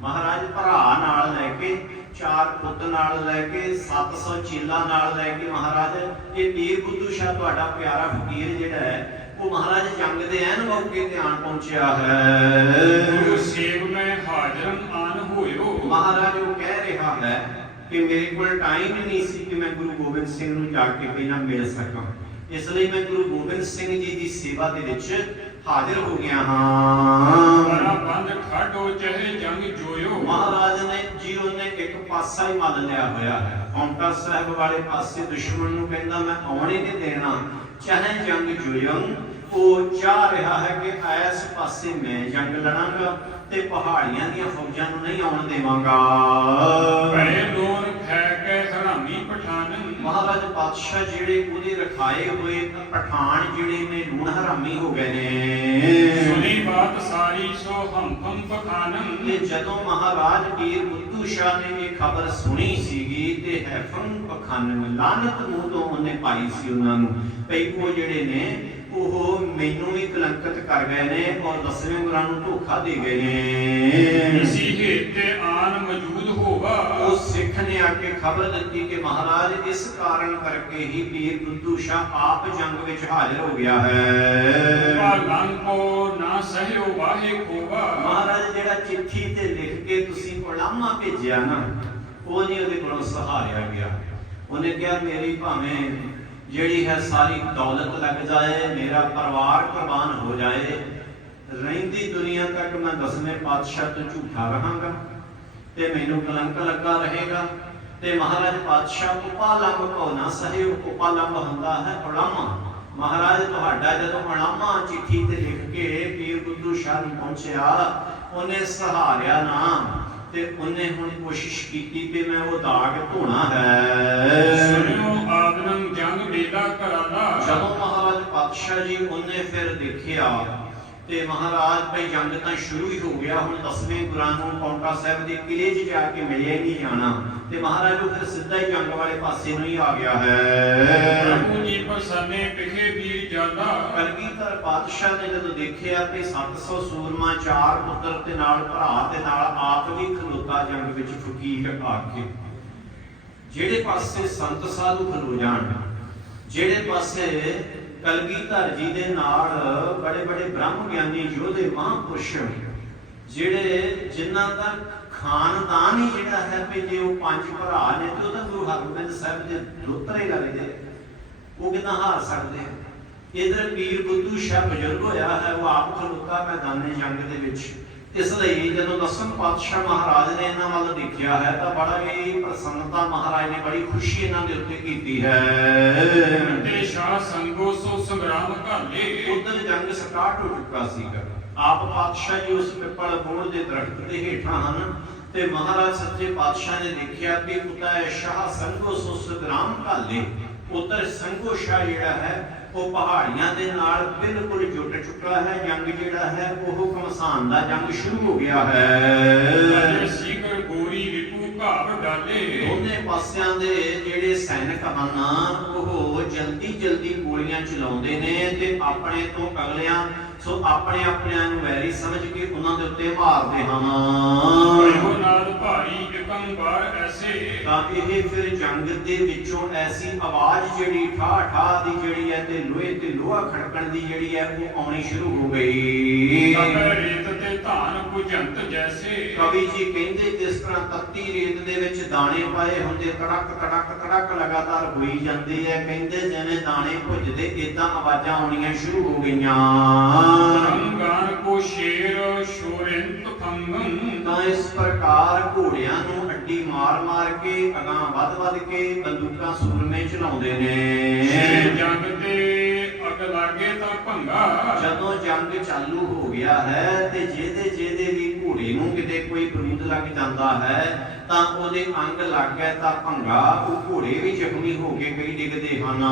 [SPEAKER 1] ਮਹਾਰਾਜ ਭਰਾ ਨਾਲ ਲੈ ਕੇ ਚਾਰ ਪੁੱਤ ਨਾਲ ਲੈ ਕੇ 700 ਚੇਲਾ ਨਾਲ ਲੈ ਕੇ ਮਹਾਰਾਜ ਇਹ ਪੀਰ ਬੁੱਧੂ ਸ਼ਾਹ ਤੁਹਾਡਾ ਪਿਆਰਾ ਫਕੀਰ ਜਿਹੜਾ ਹੈ ਉਹ ਮਹਾਰਾਜ ਜੰਗ ਦੇ ਐਨ ਮੌਕੇ ਤੇ ਆਣ ਪਹੁੰਚਿਆ
[SPEAKER 2] ਗੁਰੂ
[SPEAKER 1] ਹੈ
[SPEAKER 2] ਸੇਵ ਮੈਂ ਹਾਜ਼ਰਨ ਆਨ ਹੋਇਓ।
[SPEAKER 1] ਮਹਾਰਾਜ ਉਹ ਕਹਿ ਰਿਹਾ ਹੈ ਕਿ ਮੇਰੇ ਕੋਲ ਟਾਈਮ ਹੀ ਨਹੀਂ ਸੀ ਕਿ ਮੈਂ ਗੁਰੂ ਗੋਬਿੰਦ ਸਿੰਘ ਨੂੰ ਜਾ ਕੇ ਪਹਿਲਾਂ ਮਿਲ ਸਕਾਂ। ਇਸ ਲਈ ਮੈਂ ਗੁਰੂ ਗੋਬਿੰਦ ਸਿੰਘ ਜੀ ਦੀ ਸੇਵਾ ਦੇ ਵਿੱਚ ਹਾਜ਼ਰ ਹੋ ਗਿਆ
[SPEAKER 2] ਬੜਾ
[SPEAKER 1] ਹਾਂ
[SPEAKER 2] ਬੰਦ ਖਾਡੋ ਚਹਿ ਜੰਗ ਜੋਇਓ।
[SPEAKER 1] ਮਹਾਰਾਜ ਨੇ ਜੀ ਉਹਨੇ ਇੱਕ ਪਾਸਾ ਹੀ ਮੰਨ ਲਿਆ ਹੋਇਆ ਹੈ। ਔਂਟਾ ਸਾਹਿਬ ਵਾਲੇ ਪਾਸੇ ਦੁਸ਼ਮਣ ਨੂੰ ਕਹਿੰਦਾ ਮੈਂ ਆਉਣ ਨਹੀਂ ਦੇਣਾ। ਚਾਹੇ ਜੰਗ ਜੋਇੰ ਉਹ ਚਾਹ ਰਿਹਾ ਹੈ ਕਿ ਐਸ ਪਾਸੇ ਮੈਂ ਜੰਗ ਲੜਾਂਗਾ ਤੇ ਪਹਾੜੀਆਂ ਦੀਆਂ ਫੌਜਾਂ ਨੂੰ ਨਹੀਂ ਆਉਣ ਦੇਵਾਂਗਾ।
[SPEAKER 2] ਭੈ ਲੋਨ ਖੈ ਕੇ ਹਰਾਮੀ ਪਠਾਨਨ
[SPEAKER 1] ਮਹਾਰਾਜ ਪਾਤਸ਼ਾਹ ਜਿਹੜੇ ਉਹਦੇ ਰਖਾਏ ਹੋਏ ਪਠਾਨ ਜਿਹੜੇ ਨੇ ਲੂਣ ਹਰਾਮੀ ਹੋ ਗਏ ਨੇ।
[SPEAKER 2] ਸੁਣੀ ਬਾਤ ਸਾਰੀ ਸੋ ਹਮ ਹਮ ਪਖਾਨਨ
[SPEAKER 1] ਤੇ ਜਦੋਂ ਮਹਾਰਾਜ ਪੀਰ ਬੁੱਧੂ ਸ਼ਾਹ ਨੇ ਇਹ ਖਬਰ ਸੁਣੀ ਸੀਗੀ ਤੇ ਹੈਫਨ ਪਖਾਨਨ ਲਾਨਤ ਮੂੰਹ ਤੋਂ ਉਹਨੇ ਪਾਈ ਸੀ ਉਹਨਾਂ ਨੂੰ ਭਈ ਉਹ ਜਿਹੜੇ ਨੇ ਉਹ ਮੈਨੂੰ ਵੀ ਕਲੰਕਿਤ ਕਰ ਗਏ ਨੇ ਔਰ ਦਸਵੇਂ ਗੁਰਾਂ ਨੂੰ ਧੋਖਾ ਦੇ ਗਏ ਨੇ।
[SPEAKER 2] ਇਸੀ ਹੇਤੇ ਆਨ ਮੌਜੂਦ ਹੋਵਾ।
[SPEAKER 1] ਉਹ ਸਿੱਖ ਨੇ ਆ ਕੇ ਖਬਰ ਦਿੱਤੀ ਕਿ ਮਹਾਰਾਜ ਇਸ ਕਾਰਨ ਕਰਕੇ ਹੀ ਪੀਰ ਬੁੱਧੂ ਸ਼ਾਹ ਆਪ ਜੰਗ ਵਿੱਚ ਹਾਜ਼ਰ ਹੋ ਗਿਆ ਹੈ।
[SPEAKER 2] ਭਾਲੰ ਕੋ ਨਾ ਸਹਿਓ ਵਾਹੇ ਖੋਵਾ।
[SPEAKER 1] ਮਹਾਰਾਜ ਜਿਹੜਾ ਚਿੱਠੀ ਤੇ ਲਿਖ ਕੇ ਤੁਸੀਂ ਉਲਾਮਾ ਭੇਜਿਆ ਨਾ ਉਹ ਨਹੀਂ ਉਹਦੇ ਕੋਲੋਂ ਸਹਾਰਿਆ ਗਿਆ। ਉਹਨੇ ਕਿਹਾ ਮੇਰੀ ਭਾਵੇਂ ਜਿਹੜੀ ਹੈ ਸਾਰੀ ਦੌਲਤ ਲੱਗ ਜਾਏ, ਮੇਰਾ ਪਰਿਵਾਰ ਕੁਰਬਾਨ ਹੋ ਜਾਏ, ਰਹਿੰਦੀ ਦੁਨੀਆ ਤੱਕ ਮੈਂ ਦਸਵੇਂ ਪਾਤਸ਼ਾਹ ਤੋਂ ਝੂਠਾ ਰਹਾਂਗਾ ਤੇ ਮੈਨੂੰ ਕਲੰਕ ਲੱਗਾ ਰਹੇਗਾ। ਤੇ ਮਹਾਰਾਜ ਪਾਤਸ਼ਾਹ ਉਪਾਲੰਬ ਕੋ ਨਾ ਸਹੇ ਉਪਾਲੰਬ ਹੁੰਦਾ ਹੈ ਉਲਾਮਾ ਮਹਾਰਾਜ ਤੁਹਾਡਾ ਜਦੋਂ ਉਲਾਮਾ ਚਿੱਠੀ ਤੇ ਲਿਖ ਕੇ ਪੀਰ ਬੁੱਧੂ ਸ਼ਾਹ ਨੂੰ ਪਹੁੰਚਿਆ, ਉਹਨੇ ਸਹਾਰਿਆ ਨਾ ਤੇ ਉਹਨੇ ਹੁਣ ਕੋਸ਼ਿਸ਼ ਕੀਤੀ ਕਿ ਮੈਂ ਉਹ ਦਾਗ ਧੋਣਾ ਹੈ। ਦੇਖਿਆ ਤੇ ਮਹਾਰਾਜ ਭਈ ਜੰਗ ਤਾਂ ਸ਼ੁਰੂ ਹੀ ਹੋ ਗਿਆ ਹੁਣ ਦਸਵੇਂ ਗੁਰਾਂ ਨੂੰ ਪੌਂਟਾ ਸਾਹਿਬ ਦੇ ਕਿਲੇ 'ਚ ਜਾ ਕੇ ਮਿਲਿਆ ਹੀ ਨਹੀਂ ਜਾਣਾ। ਤੇ ਮਹਾਰਾਜ ਉਹ ਫਿਰ ਸਿੱਧਾ ਹੀ ਜੰਗ ਵਾਲੇ ਪਾਸੇ ਨੂੰ ਹੀ ਆ ਗਿਆ ਹੈ।
[SPEAKER 2] ਪ੍ਰਭੂ ਜੀ ਪਰਸਨੇ ਪਿਖੇ ਵੀਰ ਜਾਦਾ।
[SPEAKER 1] ਕਲਗੀਧਰ ਪਾਤਸ਼ਾਹ ਨੇ ਜਦੋਂ ਦੇਖਿਆ ਕਿ 700 ਸੂਰਮਾ ਚਾਰ ਪੁੱਤਰ ਤੇ ਨਾਲ ਭਰਾ ਤੇ ਨਾਲ ਆਪ ਵੀ ਖਲੋਤਾ ਜੰਗ ਵਿੱਚ ਫਕੀਰ ਆ ਕੇ। ਜਿਹੜੇ ਪਾਸੇ ਸੰਤ ਸਾਧੂ ਖਲੋ ਜਾਣ ਜਿਹੜੇ ਪਾਸੇ ਕਲਗੀਧਰ ਜੀ ਦੇ ਨਾਲ ਬੜੇ ਬੜੇ ਬ੍ਰਹਮ ਗਿਆਨੀ ਯੋਧੇ ਮਹਾਂਪੁਰਸ਼ ਜਿਹੜੇ ਜਿਨ੍ਹਾਂ ਦਾ ਖਾਨਦਾਨ ਹੀ ਜਿਹੜਾ ਹੈ ਵੀ ਜੇ ਉਹ ਪੰਜ ਭਰਾ ਨੇ ਤੇ ਉਹ ਤਾਂ ਗੁਰੂ ਹਰਗੋਬਿੰਦ ਸਾਹਿਬ ਦੇ ਦੋਤਰੇ ਲੱਗਦੇ ਉਹ ਕਿਦਾਂ ਹਾਰ ਸਕਦੇ ਆ? ਇਧਰ ਪੀਰ ਬੁੱਧੂ ਸ਼ਾਹ ਬਜ਼ੁਰਗ ਹੋਇਆ ਹੈ, ਉਹ ਆਪ ਖਲੋਤਾ ਮੈਦਾਨੇ ਜੰਗ ਦੇ ਵਿੱਚ। ਇਸ ਲਈ ਜਦੋਂ ਦਸਮ ਪਾਤਸ਼ਾਹ ਮਹਾਰਾਜ ਨੇ ਇਹਨਾਂ ਵੱਲ ਦੇਖਿਆ ਹੈ ਤਾਂ ਬੜਾ ਹੀ ਪ੍ਰਸੰਨਤਾ ਮਹਾਰਾਜ ਨੇ ਬੜੀ ਖੁਸ਼ੀ ਇਹਨਾਂ ਦੇ ਉੱਤੇ ਕੀਤੀ ਹੈ।
[SPEAKER 2] ਤੇ ਸ਼ਾਹ ਸੰਗੋ ਸੋ ਸੰਗਰਾਮ ਘਾਲੇ।
[SPEAKER 1] ਉਧਰ ਜੰਗ ਸਟਾਰਟ ਹੋ ਚੁੱਕਾ ਸੀਗਾ ਆਪ ਪਾਤਸ਼ਾਹ ਜੀ ਉਸ ਪਿੱਪਲ ਬੋੜ ਦੇ ਦਰਖਤ ਦੇ ਹੇਠਾਂ ਹਨ ਤੇ ਮਹਾਰਾਜ ਸੱਚੇ ਪਾਤਸ਼ਾਹ ਨੇ ਦੇਖਿਆ ਕਿ ਪੁੱਤਾ ਹੈ ਸ਼ਾਹ ਸੰਗੋ ਸੋ ਸੰਗਰਾਮ ਘਾਲੇ। ਉਧਰ ਸੰਗੋ ਸ਼ਾਹ ਜਿਹੜਾ ਹੈ ਉਹ ਪਹਾੜੀਆਂ ਦੇ ਨਾਲ ਬਿਲਕੁਲ ਜੁਟ ਚੁੱਕਾ ਹੈ ਜੰਗ ਜਿਹੜਾ ਹੈ ਉਹ ਕਮਸਾਨ ਦਾ ਜੰਗ ਸ਼ੁਰੂ ਹੋ ਗਿਆ ਹੈ।
[SPEAKER 2] ਸੀਕਰ ਗੋਰੀ ਰਿਪੂ ਘਾਵ ਡਾਲੇ।
[SPEAKER 1] ਦੋਨੇ ਪਾਸਿਆਂ ਦੇ ਜਿਹੜੇ ਸੈਨਿਕ ਹਨ ਉਹ ਜਲਦੀ ਜਲਦੀ ਗੋਲੀਆਂ ਚਲਾਉਂਦੇ ਨੇ ਤੇ ਆਪਣੇ ਤੋਂ ਅਗਲਿਆਂ ਸੋ ਆਪਣੇ ਆਪਣਿਆਂ ਨੂੰ ਵੈਰੀ ਸਮਝ ਕੇ ਉਹਨਾਂ ਦੇ ਉੱਤੇ ਮਾਰਦੇ ਹਨ
[SPEAKER 2] ਨਾਲ ਭਾਰੀ ਇਕੰ ਬਾਰ ਐਸੇ
[SPEAKER 1] ਤਾਂ ਇਹ ਫਿਰ ਜੰਗ ਦੇ ਵਿੱਚੋਂ ਐਸੀ ਆਵਾਜ਼ ਜਿਹੜੀ ਠਾ ਠਾ ਦੀ ਜਿਹੜੀ ਹੈ ਤੇ ਲੋਹੇ ਤੇ ਲੋਹਾ ਖੜਕਣ ਦੀ ਜਿਹੜੀ ਹੈ, ਉਹ ਆਉਣੀ ਸ਼ੁਰੂ ਹੋ ਗਈ।
[SPEAKER 2] ਧਾਨ ਭੁਜੰਤ ਜੈਸੇ।
[SPEAKER 1] ਕਵੀ ਜੀ ਕਹਿੰਦੇ ਜਿਸ ਤਰ੍ਹਾਂ ਤੱਤੀ ਰੇਤ ਦੇ ਵਿੱਚ ਦਾਣੇ ਪਾਏ ਹੁੰਦੇ ਤੜਕ ਤੜਕ ਤੜਕ ਲਗਾਤਾਰ ਹੋਈ ਜਾਂਦੇ ਐ ਕਹਿੰਦੇ ਜਿਵੇਂ ਦਾਣੇ ਭੁੱਜਦੇ ਇਦਾਂ ਆਵਾਜ਼ਾਂ ਆਉਣੀਆਂ ਸ਼ੁਰੂ ਹੋ ਗਈਆਂ।
[SPEAKER 2] ਰੰਗਾਨ ਕੋ ਸ਼ੇਰ ਸ਼ੋਰਿੰਤ ਫੰਗੰ
[SPEAKER 1] ਤਾਂ ਇਸ ਪ੍ਰਕਾਰ ਘੋੜਿਆਂ ਨੂੰ ਅੱਡੀ ਮਾਰ ਮਾਰ ਕੇ ਅਗਾਂ ਵੱਧ ਵੱਧ ਕੇ ਬੰਦੂਕਾਂ ਸੂਰਮੇ ਚਲਾਉਂਦੇ
[SPEAKER 2] ਸ਼ੇਰ
[SPEAKER 1] ਨੇ
[SPEAKER 2] ਜੰਗ ਤੇ ਅਗ ਲਾਗੇ ਤਾਂ ਭੰਗਾ।
[SPEAKER 1] ਜਦੋਂ ਜੰਗ ਚਾਲੂ ਹੋ ਗਿਆ ਹੈ ਤੇ ਜਿਹਦੇ ਜਿਹਦੇ ਵੀ ਘੋੜੇ ਨੂੰ ਕਿਤੇ ਕੋਈ ਬਰੂਦ ਲੱਗ ਜਾਂਦਾ ਹੈ ਤਾਂ ਉਹਦੇ ਅੰਗ ਲੱਗ ਗਿਆ ਤਾਂ ਭੰਗਾ ਉਹ ਘੋੜੇ ਵੀ ਜ਼ਖਮੀ ਹੋ ਕੇ ਕਈ ਡਿੱਗਦੇ ਹਨ।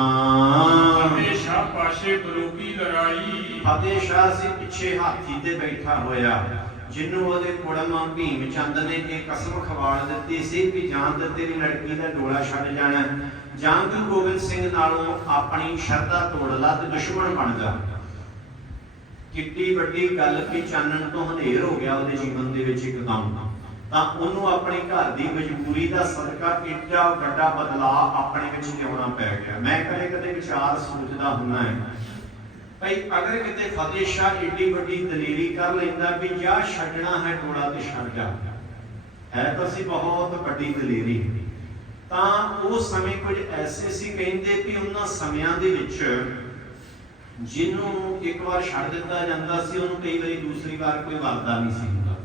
[SPEAKER 2] ਅਤੇ ਸ਼ਾਹ ਪਾਸ਼ੇ ਬਰੋਗੀ ਲੜਾਈ।
[SPEAKER 1] ਫਤਿਹ ਸ਼ਾਹ ਸੀ ਪਿੱਛੇ ਹਾਥੀ ਤੇ ਬੈਠਾ ਹੋਇਆ ਜਿਹਨੂੰ ਉਹਦੇ ਕੁੜਮ ਭੀਮ ਚੰਦ ਨੇ ਇਹ ਕਸਮ ਖਵਾਲ ਦਿੱਤੀ ਸੀ ਕਿ ਜਾਂ ਤੇ ਤੇਰੀ ਲੜਕੀ ਦਾ ਡੋਲਾ ਛੱਡ ਜਾਣਾ। ਜਾਂ ਗੁਰੂ ਗੋਬਿੰਦ ਸਿੰਘ ਨਾਲੋਂ ਆਪਣੀ ਸ਼ਰਧਾ ਤੋੜ ਲਾ ਦੁਸ਼ਮਣ ਬਣ ਜਾ। ਕਿੱਡੀ ਵੱਡੀ ਗੱਲ ਕਿ ਚਾਨਣ ਤੋਂ ਹਨੇਰ ਹੋ ਗਿਆ ਉਹਦੇ ਜੀਵਨ ਦੇ ਵਿੱਚ ਇੱਕਦਮ ਤਾਂ ਉਹਨੂੰ ਆਪਣੀ ਘਰ ਦੀ ਮਜਬੂਰੀ ਦਾ ਸਦਕਾ ਇੱਡਾ ਵੱਡਾ ਬਦਲਾਅ ਆਪਣੇ ਵਿੱਚ ਲਿਆਉਣਾ ਪੈ ਗਿਆ। ਮੈਂ ਕਦੇ ਕਦੇ ਵਿਚਾਰ ਸੋਚਦਾ ਹੁੰਦਾ ਹੈ ਭਈ ਅਗਰ ਕਿਤੇ ਫਤਿਹ ਸ਼ਾਹ ਏਡੀ ਵੱਡੀ ਦਲੇਰੀ ਕਰ ਲੈਂਦਾ ਵੀ ਜਾ ਛੱਡਣਾ ਹੈ ਟੋੜਾ ਤੇ ਛੱਡ ਜਾ। ਹੈ ਤਾਂ ਸੀ ਬਹੁਤ ਵੱਡੀ ਦਲੇਰੀ। ਤਾਂ ਉਸ ਸਮੇਂ ਕੁਝ ਐਸੇ ਸੀ ਕਹਿੰਦੇ ਕਿ ਉਹਨਾਂ ਸਮਿਆਂ ਦੇ ਵਿੱਚ ਜਿਹਨੂੰ ਇੱਕ ਵਾਰ ਛੱਡ ਦਿੱਤਾ ਜਾਂਦਾ ਸੀ, ਉਹਨੂੰ ਕਈ ਵਾਰੀ ਦੂਸਰੀ ਵਾਰ ਕੋਈ ਵਰਦਾ ਨਹੀਂ ਸੀ ਹੁੰਦਾ।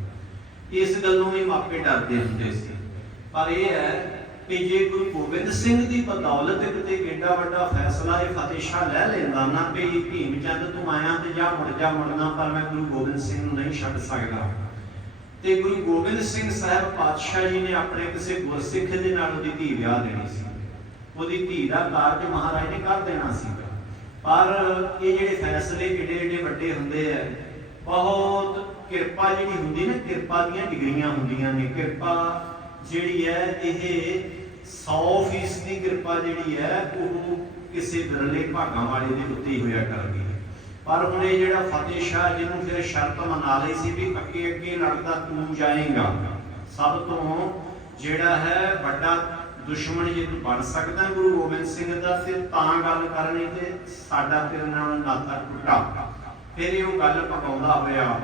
[SPEAKER 1] ਇਸ ਗੱਲੋਂ ਵੀ ਮਾਪੇ ਡਰਦੇ ਹੁੰਦੇ ਸੀ। ਪਰ ਇਹ ਹੈ ਕਿ ਜੇ ਗੁਰੂ ਗੋਬਿੰਦ ਸਿੰਘ ਦੀ ਬਦੌਲਤ ਕਿਤੇ ਏਡਾ ਵੱਡਾ ਫੈਸਲਾ ਇਹ ਫਤਿਹ ਸ਼ਾਹ ਲੈ ਲੈਂਦਾ ਨਾ ਵੀ ਭੀਮ ਚੰਦ ਤੂੰ ਆਇਆ ਤੇ ਜਾ ਮੁੜ, ਜਾ ਮੁੜਨਾ, ਪਰ ਮੈਂ ਗੁਰੂ ਗੋਬਿੰਦ ਸਿੰਘ ਨੂੰ ਨਹੀਂ ਛੱਡ ਸਕਦਾ। ਤੇ ਗੁਰੂ ਗੋਬਿੰਦ ਸਿੰਘ ਸਾਹਿਬ ਪਾਤਸ਼ਾਹ ਜੀ ਨੇ ਆਪਣੇ ਕਿਸੇ ਗੁਰਸਿੱਖ ਦੇ ਨਾਲ ਉਹਦੀ ਧੀ ਵਿਆਹ ਦੇਣੀ ਸੀ। ਉਹਦੀ ਧੀ ਦਾ ਕਾਰਜ ਮਹਾਰਾਜ ਨੇ ਕਰ ਦੇਣਾ ਸੀ। ਪਰ ਇਹ ਜਿਹੜੇ ਫੈਸਲੇ ਏਡੇ ਏਡੇ ਵੱਡੇ ਹੁੰਦੇ ਆ, ਬਹੁਤ ਕਿਰਪਾ ਜਿਹੜੀ ਹੁੰਦੀ ਨਾ, ਕਿਰਪਾ ਦੀਆਂ ਡਿਗਰੀਆਂ ਹੁੰਦੀਆਂ ਨੇ। ਕਿਰਪਾ ਜਿਹੜੀ ਹੈ, ਇਹ 100% ਦੀ ਕਿਰਪਾ ਜਿਹੜੀ ਹੈ, ਉਹ ਕਿਸੇ ਬਿਰਲੇ ਭਾਗਾਂ ਵਾਲੇ ਦੇ ਉੱਤੇ ਹੀ ਹੋਇਆ ਕਰਦੀ। ਹੈ ਪਰ ਹੁਣ ਇਹ ਜਿਹੜਾ ਫਤਿਹ ਸ਼ਾਹ ਜਿਹਨੂੰ ਫਿਰ ਸ਼ਰਤ ਮਨਾ ਲਈ ਸੀ ਵੀ ਅੱਗੇ ਅੱਗੇ ਲੜਦਾ ਤੂੰ ਜਾਏਗਾ। ਸਭ ਤੋਂ ਜਿਹੜਾ ਹੈ ਵੱਡਾ ਦੁਸ਼ਮਣ ਜੇ ਤੂੰ ਬਣ ਸਕਦਾ ਗੁਰੂ ਗੋਬਿੰਦ ਸਿੰਘ ਦਾ ਤੇ ਤਾਂ ਗੱਲ ਕਰਨੀ ਤੇ ਸਾਡਾ ਤੇਰੇ ਨਾਲ ਨਾਤਾ ਟੁੱਟਾ। ਫਿਰ ਇਹ ਉਹ ਗੱਲ ਪਕਾਉਂਦਾ ਹੋਇਆ,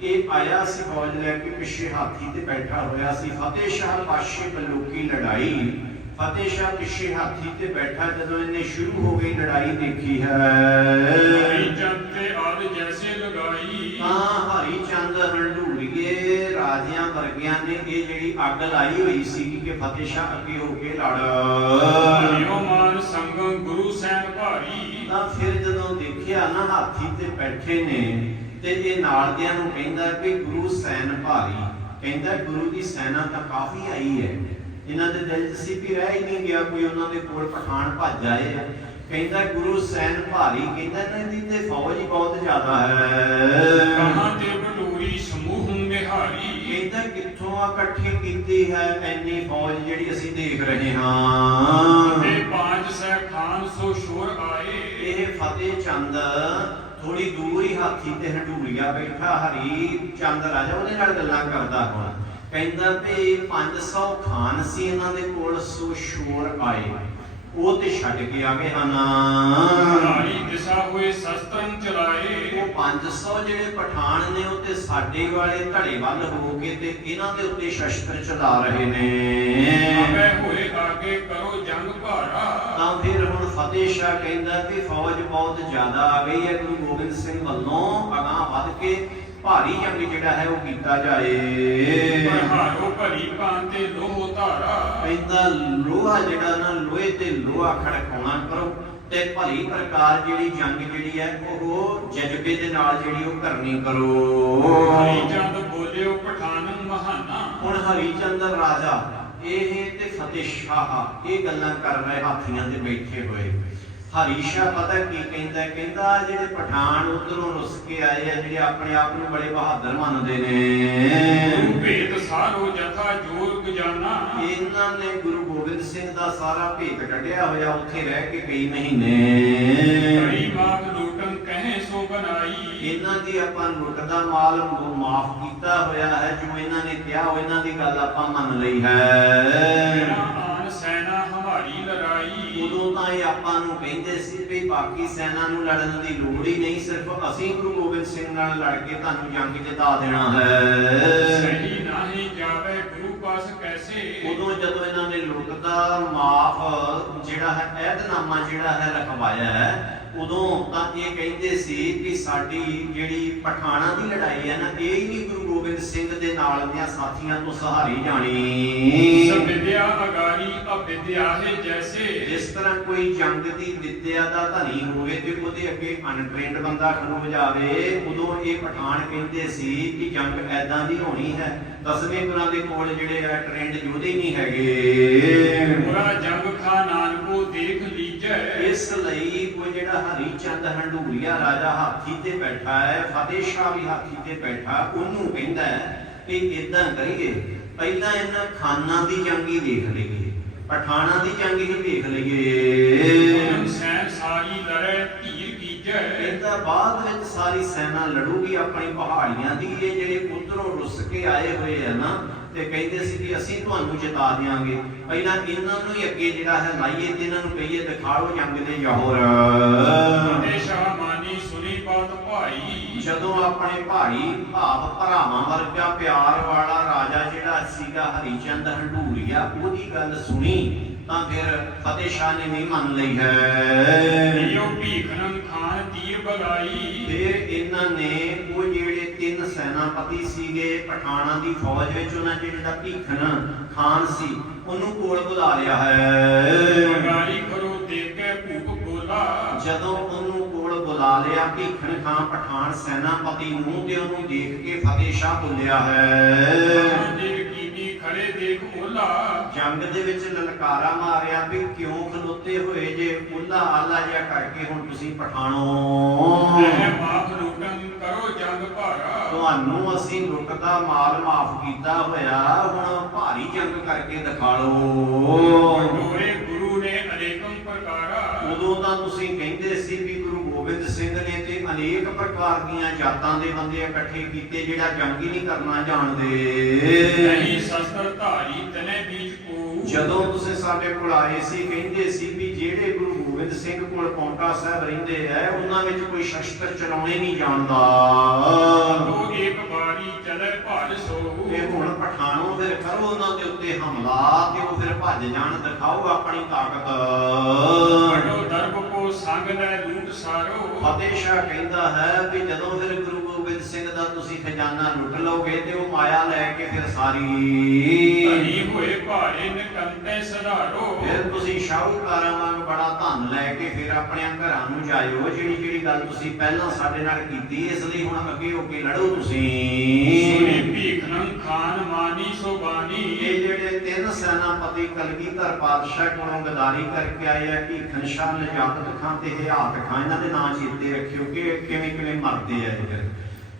[SPEAKER 1] ਇਹ ਆਇਆ ਸੀ ਫੌਜ ਲੈ ਕੇ ਪਿੱਛੇ ਹਾਥੀ ਤੇ ਬੈਠਾ ਹੋਇਆ ਸੀ। ਫਤਿਹ ਸ਼ਾਹ ਪਾਸ਼ੇ ਬਲੋਕੀ ਲੜਾਈ? ਫਤਿਹ ਸ਼ਾਹ ਪਿੱਛੇ ਹਾਥੀ ਤੇ ਬੈਠਾ ਜਦੋਂ ਇਹਨੇ ਸ਼ੁਰੂ ਹੋ ਗਈ ਲੜਾਈ ਦੇਖੀ
[SPEAKER 2] ਹਰੀ
[SPEAKER 1] ਹੈ
[SPEAKER 2] ਚੰਦ ਤੇ ਆਦ ਜੈਸੇ ਲਗਾਈ।
[SPEAKER 1] ਤਾਂ ਹਰੀ ਚੰਦ ਹੰਡੂਰੀਏ ਰਾਜਿਆਂ ਵਰਗੇ ਜੰਗੀਆਂ ਨੇ ਇਹ ਜਿਹੜੀ ਅੱਗ ਲਾਈ ਹੋਈ ਸੀ ਕਿ ਫਤਿਹ ਸ਼ਾਹ ਅੱਗੇ ਹੋ ਕੇ ਲੜ।
[SPEAKER 2] ਲਿਓ ਮਾਨ ਸੰਗਮ ਗੁਰੂ ਸੈਨ ਭਾਰੀ।
[SPEAKER 1] ਤਾਂ ਫਿਰ ਜਦੋਂ ਦੇਖਿਆ ਨਾ ਹਾਥੀ ਤੇ ਬੈਠੇ ਨੇ ਤੇ ਇਹ ਨਾਲਦਿਆਂ ਨੂੰ ਕਹਿੰਦਾ ਵੀ ਗੁਰੂ ਸੈਨ ਭਾਰੀ। ਕਹਿੰਦਾ ਗੁਰੂ ਦੀ ਸੈਨਾ ਤਾਂ ਕਾਫੀ ਆਈ ਹੈ। ਇਹਨਾਂ ਦੇ ਦਿਲ 'ਚ ਸੀ ਵੀ ਰਹਿ ਹੀ ਨਹੀਂ ਗਿਆ ਕੋਈ ਉਹਨਾਂ ਦੇ ਕੋਲ ਪਠਾਨ ਭੱਜ ਆਏ ਆ। ਕਹਿੰਦਾ ਗੁਰੂ ਸੈਨ ਭਾਰੀ ਕਹਿੰਦਾ ਇਹਨਾਂ ਦੀ ਤੇ ਫੌਜ ਹੀ ਬਹੁਤ ਜ਼ਿਆਦਾ ਹੈ।
[SPEAKER 2] ਕਹਾਂ ਤੇ ਬਟੂਰੀ ਸਮੂਹ ਬਿਹਾਰੀ
[SPEAKER 1] ਕਹਿੰਦਾ ਕਿੱਥੋਂ ਆ ਇਕੱਠੀ ਕੀਤੀ ਹੈ ਐਨੀ ਫੌਜ ਜਿਹੜੀ ਅਸੀਂ ਦੇਖ ਰਹੇ ਹਾਂ?
[SPEAKER 2] ਤੇ ਪੰਜ ਸੈ ਖਾਨ ਸੋ ਸ਼ੋਰ ਆਏ।
[SPEAKER 1] ਇਹ ਫਤਿਹ ਚੰਦ ਥੋੜੀ ਦੂਰ ਹੀ ਹਾਥੀ ਤੇ ਹੰਡੂਰੀਆ ਬੈਠਾ ਹਰੀ ਚੰਦ ਰਾਜਾ ਉਹਦੇ ਨਾਲ ਗੱਲਾਂ ਕਰਦਾ ਹੁਣ। ਕਹਿੰਦਾ ਵੀ 500 ਖਾਨ ਸੀ ਇਹਨਾਂ ਦੇ ਕੋਲ ਸੋ ਸ਼ੋਰ ਆਏ। ਉਹ ਤੇ ਛੱਡ ਕੇ ਆ ਗਏ ਹਨ।
[SPEAKER 2] ਹਮਾਰੀ ਦਿਸ਼ਾ ਹੋਏ ਸ਼ਸਤਰੰ ਚਲਾਏ।
[SPEAKER 1] ਉਹ 500 ਜਿਹੜੇ ਪਠਾਨ ਨੇ ਉਹ ਤੇ ਸਾਡੇ ਵਾਲੇ ਧੜੇ ਵੱਲ ਹੋ ਕੇ ਤੇ ਇਹਨਾਂ ਦੇ ਉੱਤੇ ਸ਼ਸਤਰ ਚਲਾ ਰਹੇ ਨੇ।
[SPEAKER 2] ਆਵੇ ਹੋਏ ਆਗੇ ਕਰੋ ਜੰਗ ਭਾਰਾ।
[SPEAKER 1] ਤਾਂ ਫਿਰ ਹੁਣ ਫਤਿਹ ਸ਼ਾਹ ਕਹਿੰਦਾ ਕਿ ਫੌਜ ਬਹੁਤ ਜ਼ਿਆਦਾ ਆ ਗਈ ਹੈ ਗੁਰੂ ਗੋਬਿੰਦ ਸਿੰਘ ਵੱਲੋਂ ਅਗਾਂਹ ਵੱਧ ਕੇ ਭਾਰੀ ਜੰਗ ਜਿਹੜਾ ਹੈ ਉਹ ਕੀਤਾ ਜਾਏ।
[SPEAKER 2] ਪਰਹਾਰੋ ਭਰੀ ਭਾਂ ਤੇ ਲੋਹ ਧਾਰਾ।
[SPEAKER 1] ਕਹਿੰਦਾ ਲੋਹਾ ਜਿਹੜਾ ਨਾ ਲੋਹੇ ਤੇ ਲੋਹਾ ਖੜਕਾਉਣਾ ਕਰੋ ਤੇ ਭਲੀ ਪ੍ਰਕਾਰ ਜਿਹੜੀ ਜੰਗ ਜਿਹੜੀ ਹੈ ਉਹ ਜਜ਼ਬੇ ਦੇ ਨਾਲ ਜਿਹੜੀ ਉਹ ਕਰਨੀ ਕਰੋ।
[SPEAKER 2] ਹਰੀ ਚੰਦ ਬੋਲਿਓ ਪਠਾਨੰ ਮਹਾਨਾ।
[SPEAKER 1] ਹੁਣ ਹਰੀ ਚੰਦਰ ਰਾਜਾ ਇਹ ਤੇ ਫਤਿਹ ਸ਼ਾਹ ਇਹ ਗੱਲਾਂ ਕਰ ਰਹੇ ਹਾਥੀਆਂ ਤੇ ਬੈਠੇ ਹੋਏ। ਹਰੀ ਸ਼ਾਹ ਪਤਾ ਕੀ ਕਹਿੰਦਾ? ਕਹਿੰਦਾ ਜਿਹੜੇ ਪਠਾਨ ਉਧਰੋਂ ਰੁੱਸ ਕੇ ਆਏ ਆ ਜਿਹੜੇ ਆਪਣੇ ਆਪ ਨੂੰ ਬੜੇ ਬਹਾਦਰ ਮੰਨਦੇ ਨੇ।
[SPEAKER 2] ਭੇਦ ਸਾਰੋ ਜਥਾ ਜੋਰ ਗਜਾਨਾ
[SPEAKER 1] ਇਹਨਾਂ ਨੇ ਗੁਰੂ ਗੋਬਿੰਦ ਸਿੰਘ ਦਾ ਸਾਰਾ ਭੇਤ ਕੱਢਿਆ ਹੋਇਆ ਉੱਥੇ ਰਹਿ ਕੇ ਕਈ ਮਹੀਨੇ।
[SPEAKER 2] ਹਰੀ ਮਾਗ ਲੂਟਨ ਕਹੇ ਸੋ ਬਨਾਈ
[SPEAKER 1] ਇਹਨਾਂ ਦੀ ਆਪਾਂ ਲੁੱਟ ਦਾ ਮਾਲ ਮਾਫ ਕੀਤਾ ਹੋਇਆ ਹੈ ਜੋ ਇਹਨਾਂ ਨੇ ਕਿਹਾ ਉਹ ਇਹਨਾਂ ਦੀ ਗੱਲ ਆਪਾਂ ਮੰਨ ਲਈ ਹੈ।
[SPEAKER 2] ਸੈਨਾ ਹਮਾਰੀ ਲੜਾਈ।
[SPEAKER 1] ਉਦੋਂ ਤਾਂ ਇਹ ਆਪਾਂ ਨੂੰ ਕਹਿੰਦੇ ਸੀ ਵੀ ਬਾਕੀ ਸੈਨਾ ਨੂੰ ਲੜਨ ਦੀ ਲੋੜ ਹੀ ਨਹੀਂ ਸਿਰਫ ਅਸੀਂ ਗੁਰੂ ਗੋਬਿੰਦ ਸਿੰਘ ਨਾਲ ਲੜ ਕੇ ਤੁਹਾਨੂੰ ਜੰਗ ਜਿਤਾ ਦੇਣਾ ਹੈ।
[SPEAKER 2] ਸਹੀ ਨਹੀਂ ਜਾਵੇ ਗੁਰੂ ਪਾਸ ਕੈਸੇ
[SPEAKER 1] ਉਦੋਂ ਜਦੋਂ ਇਹਨਾਂ ਨੇ ਲੁੱਟ ਦਾ ਮਾਫ ਜਿਹੜਾ ਹੈ ਐਦਨਾਮਾ ਜਿਹੜਾ ਹੈ ਰਖਵਾਇਆ ਹੈ। ਉਦੋਂ ਤਾਂ ਇਹ ਕਹਿੰਦੇ ਸੀ ਕਿ ਸਾਡੀ ਜਿਹੜੀ ਪਠਾਣਾ ਦੀ ਲੜਾਈ ਹੈ ਨਾ ਇਹ ਹੀ ਨਹੀਂ ਗੁਰੂ ਗੋਬਿੰਦ ਸਿੰਘ ਦੇ ਨਾਲ ਦੀਆਂ ਸਾਥੀਆਂ ਤੋਂ ਸਹਾਰੀ ਜਾਣੀ।
[SPEAKER 2] ਵਿਦਿਆ ਅਗਾਰੀ ਅਵਿਦਿਆ ਹੈ ਜੈਸੇ।
[SPEAKER 1] ਜਿਸ ਤਰ੍ਹਾਂ ਕੋਈ ਜੰਗ ਦੀ ਵਿੱਦਿਆ ਦਾ ਧਨੀ ਹੋਵੇ ਤੇ ਉਹਦੇ ਅੱਗੇ ਅਨਟ੍ਰੇਨਡ ਬੰਦਾ ਖਲੋ ਜਾਵੇ ਉਦੋਂ ਇਹ ਪਠਾਨ ਕਹਿੰਦੇ ਸੀ ਕਿ ਜੰਗ ਐਦਾਂ ਦੀ ਹੋਣੀ ਹੈ ਦਸਵੇਂ ਗੁਰਾਂ ਦੇ ਕੋਲ ਜਿਹੜੇ ਆ ਟ੍ਰੇਨਡ ਯੋਧੇ ਨਹੀਂ ਹੈਗੇ।
[SPEAKER 2] ਪੂਰਾ ਜੰਗ ਖਾ ਨਾਨਕੋ ਦੇਖ ਲੀਜੈ।
[SPEAKER 1] ਇਸ ਲਈ ਉਹ ਜਿਹੜਾ ਹਰੀ ਚੰਦ ਹੰਡੂਰੀਆ ਰਾਜਾ ਹਾਥੀ ਤੇ ਬੈਠਾ ਹੈ ਫਤਿਹ ਸ਼ਾਹ ਵੀ ਹਾਥੀ ਤੇ ਬੈਠਾ ਉਹਨੂੰ ਕਹਿੰਦਾ ਕਿ ਇਦਾਂ ਕਰੀਏ ਪਹਿਲਾਂ ਇਹਨਾਂ ਖਾਨਾਂ ਦੀ ਜੰਗ ਦੇਖ ਲਈਏ ਪਠਾਨਾਂ ਦੀ ਜੰਗ ਹੀ ਦੇਖ ਲਈਏ।
[SPEAKER 2] ਪੂਰਨ ਸੈਨ ਸਾਰੀ ਲੜੈ
[SPEAKER 1] ਕਹਿੰਦਾ ਬਾਅਦ ਵਿੱਚ ਸਾਰੀ ਸੈਨਾ ਲੜੂਗੀ ਆਪਣੀ ਪਹਾੜੀਆਂ ਦੀ ਇਹ ਜਿਹੜੇ ਉਧਰੋਂ ਰੁੱਸ ਕੇ ਆਏ ਹੋਏ ਆ ਨਾ ਤੇ ਕਹਿੰਦੇ ਸੀ ਕਿ ਅਸੀਂ ਤੁਹਾਨੂੰ ਜਿਤਾ ਦਿਆਂਗੇ। ਪਹਿਲਾਂ ਇਹਨਾਂ ਨੂੰ ਹੀ ਅੱਗੇ ਜਿਹੜਾ ਹੈ ਲਾਈਏ ਤੇ ਇਹਨਾਂ ਨੂੰ ਕਹੀਏ ਦਿਖਾਓ ਜੰਗ ਦੇ ਜੋਹਰ।
[SPEAKER 2] ਫਤਿਹ ਸ਼ਾਹ ਮਾਨੀ ਸੁਣੀ ਬਾਤ ਭਾਈ।
[SPEAKER 1] ਜਦੋਂ ਆਪਣੇ ਭਾਈ ਭਾਵ ਭਰਾਵਾਂ ਵਰਗਾ ਪਿਆਰ ਵਾਲਾ ਰਾਜਾ ਜਿਹੜਾ ਸੀਗਾ ਹਰੀਚੰਦ ਹੰਡੂਰੀਆ ਉਹਦੀ ਗੱਲ ਸੁਣੀ। ਤਾਂ ਫਿਰ ਫਤਿਹ ਸ਼ਾਹ ਨੇ ਵੀ ਮੰਨ ਲਈ ਹੈ।
[SPEAKER 2] ਲਿਓ ਭੀਖਨੰ ਖਾਨ ਤੀਰ ਬਗਾਈ।
[SPEAKER 1] ਫਿਰ ਇਹਨਾਂ ਨੇ ਉਹ ਜਿਹੜੇ ਤਿੰਨ ਸੈਨਾਪਤੀ ਸੀਗੇ ਪਠਾਨਾਂ ਦੀ ਫੌਜ ਵਿੱਚ ਉਹਨਾਂ ਜਿਹੜਾ ਭੀਖਨ ਖਾਨ ਸੀ ਉਹਨੂੰ ਕੋਲ ਬੁਲਾ ਲਿਆ ਹੈ।
[SPEAKER 2] ਬਗਾਈ ਕਰੋ ਦੇਖ ਕੇ ਭੂਪ ਬੋਲਾ।
[SPEAKER 1] ਜਦੋਂ ਉਹਨੂੰ ਕੋਲ ਬੁਲਾ ਲਿਆ ਭੀਖਨ ਖਾਨ ਪਠਾਨ ਸੈਨਾਪਤੀ ਨੂੰ ਤੇ ਉਹਨੂੰ ਦੇਖ ਕੇ ਫਤਿਹ ਸ਼ਾਹ ਬੋਲਿਆ ਹੈ।
[SPEAKER 2] ਦੇਖ
[SPEAKER 1] ਜੰਗ ਦੇ ਵਿੱਚ ਲਲਕਾਰਾ ਮਾਰਿਆ ਵੀ ਕਿਉਂ ਖਲੋਤੇ ਹੋਏ ਜੇ? ਉੱਲਾ ਆਲਾ ਜਿਹਾ ਕਰਕੇ ਹੁਣ ਤੁਸੀਂ ਪਠਾਣੋ।
[SPEAKER 2] ਕਰੋ ਜੰਗ ਭਾਰਾ।
[SPEAKER 1] ਤੁਹਾਨੂੰ ਅਸੀਂ ਲੁੱਟ ਦਾ ਮਾਲ ਮਾਫ ਕੀਤਾ ਹੋਇਆ। ਹੁਣ ਭਾਰੀ ਜੰਗ ਕਰਕੇ ਦਿਖਾ ਲਓ
[SPEAKER 2] ਡੋਰੇ ਗੁਰੂ ਨੇ ਅਨੇਕਮ ਪ੍ਰਕਾਰਾ।
[SPEAKER 1] ਉਦੋਂ ਤਾਂ ਤੁਸੀਂ ਕਹਿੰਦੇ ਸੀ ਵੀ ਗੁਰੂ ਗੋਬਿੰਦ ਸਿੰਘ ਨੇ ਅਨੇਕ ਪ੍ਰਕਾਰ ਦੀਆਂ ਜਾਤਾਂ ਦੇ ਬੰਦੇ ਇਕੱਠੇ ਕੀਤੇ ਜਿਹੜਾ ਜੰਗ ਹੀ ਨਹੀਂ ਕਰਨਾ ਜਾਣਦੇ।
[SPEAKER 2] ਨਹੀਂ ਸ਼ਸਤਰ ਧਾਰੀ ਤਨੇ ਬੀਜ ਕੋ।
[SPEAKER 1] ਜਦੋਂ ਤੁਸੀਂ ਸਾਡੇ ਕੋਲ ਆਏ ਸੀ ਕਹਿੰਦੇ ਸੀ ਵੀ ਜਿਹੜੇ ਗੁਰੂ ਗੋਬਿੰਦ ਸਿੰਘ ਕੋਲ ਪੌਂਟਾ ਸਾਹਿਬ ਰਹਿੰਦੇ ਐ ਉਹਨਾਂ ਵਿੱਚ ਕੋਈ ਸ਼ਸਤਰ ਚਲਾਉਣੇ ਨਹੀਂ ਜਾਣਦਾ।
[SPEAKER 2] ਤੋ ਇੱਕ ਵਾਰੀ ਚਲੇ ਭਾਜ ਸੋ।
[SPEAKER 1] ਤੇ ਹੁਣ ਪਠਾਨੋਂ ਫਿਰ ਕਰੋ ਉਹਨਾਂ ਦੇ ਉੱਤੇ ਹਮਲਾ ਤੇ ਉਹ ਫਿਰ ਭੱਜ ਜਾਣ ਦਿਖਾਓ ਆਪਣੀ ਤਾਕਤ।
[SPEAKER 2] ਬੜੋ ਦਰਬ ਕੋ ਸੰਗ ਲੈ ਲੂਟ ਸਾਰੋ।
[SPEAKER 1] ਫਤਿਹ ਸ਼ਾਹ ਕਹਿੰਦਾ ਹੈ ਵੀ ਜਦੋਂ ਫਿਰ ਗੁਰੂ ਗੋਬਿੰਦ ਸਿੰਘ ਦਾ ਤੁਸੀਂ ਖਜ਼ਾਨਾ ਲੁੱਟ ਲਓਗੇ ਤੇ ਉਹ ਮਾਇਆ ਲੈ ਕੇ ਫਿਰ ਸਾਰੀ
[SPEAKER 2] ਧਨੀ ਹੋਏ ਭਾਰੇ ਨਿਕੰਤੇ ਸਧਾਰੋ
[SPEAKER 1] ਫਿਰ ਤੁਸੀਂ ਸ਼ਾਹੂਕਾਰਾਂ ਵਾਂਗ ਬੜਾ ਧਨ ਲੈ ਕੇ ਫਿਰ ਆਪਣੇ ਘਰਾਂ ਨੂੰ ਜਾਇਓ। ਜਿਹੜੀ ਜਿਹੜੀ ਗੱਲ ਤੁਸੀਂ ਪਹਿਲਾਂ ਸਾਡੇ ਨਾਲ ਕੀਤੀ ਇਸ ਲਈ ਹੁਣ ਅੱਗੇ ਹੋ ਕੇ ਲੜੋ ਤੁਸੀਂ।
[SPEAKER 2] ਸੁਣੀ ਭੀਖਨੰ ਖਾਨ ਮਾਨੀ ਸੋ ਬਾਨੀ
[SPEAKER 1] ਇਹ ਜਿਹੜੇ ਤਿੰਨ ਸੈਨਾਪਤੀ ਕਲਗੀਧਰ ਪਾਤਸ਼ਾਹ ਕੋਲੋਂ ਗਦਾਰੀ ਕਰਕੇ ਆਏ ਆ ਕਿ ਖਨਸ਼ਾ ਨਜਾਬਤ ਖਾਂ ਤੇ ਹਿਆਤ ਖਾਂ ਇਹਨਾਂ ਦੇ ਨਾਂ ਚੇਤੇ ਰੱਖਿਓ ਕਿ ਕਿਵੇਂ ਕਿਵੇਂ ਮਰਦੇ ਆ ਇਹ।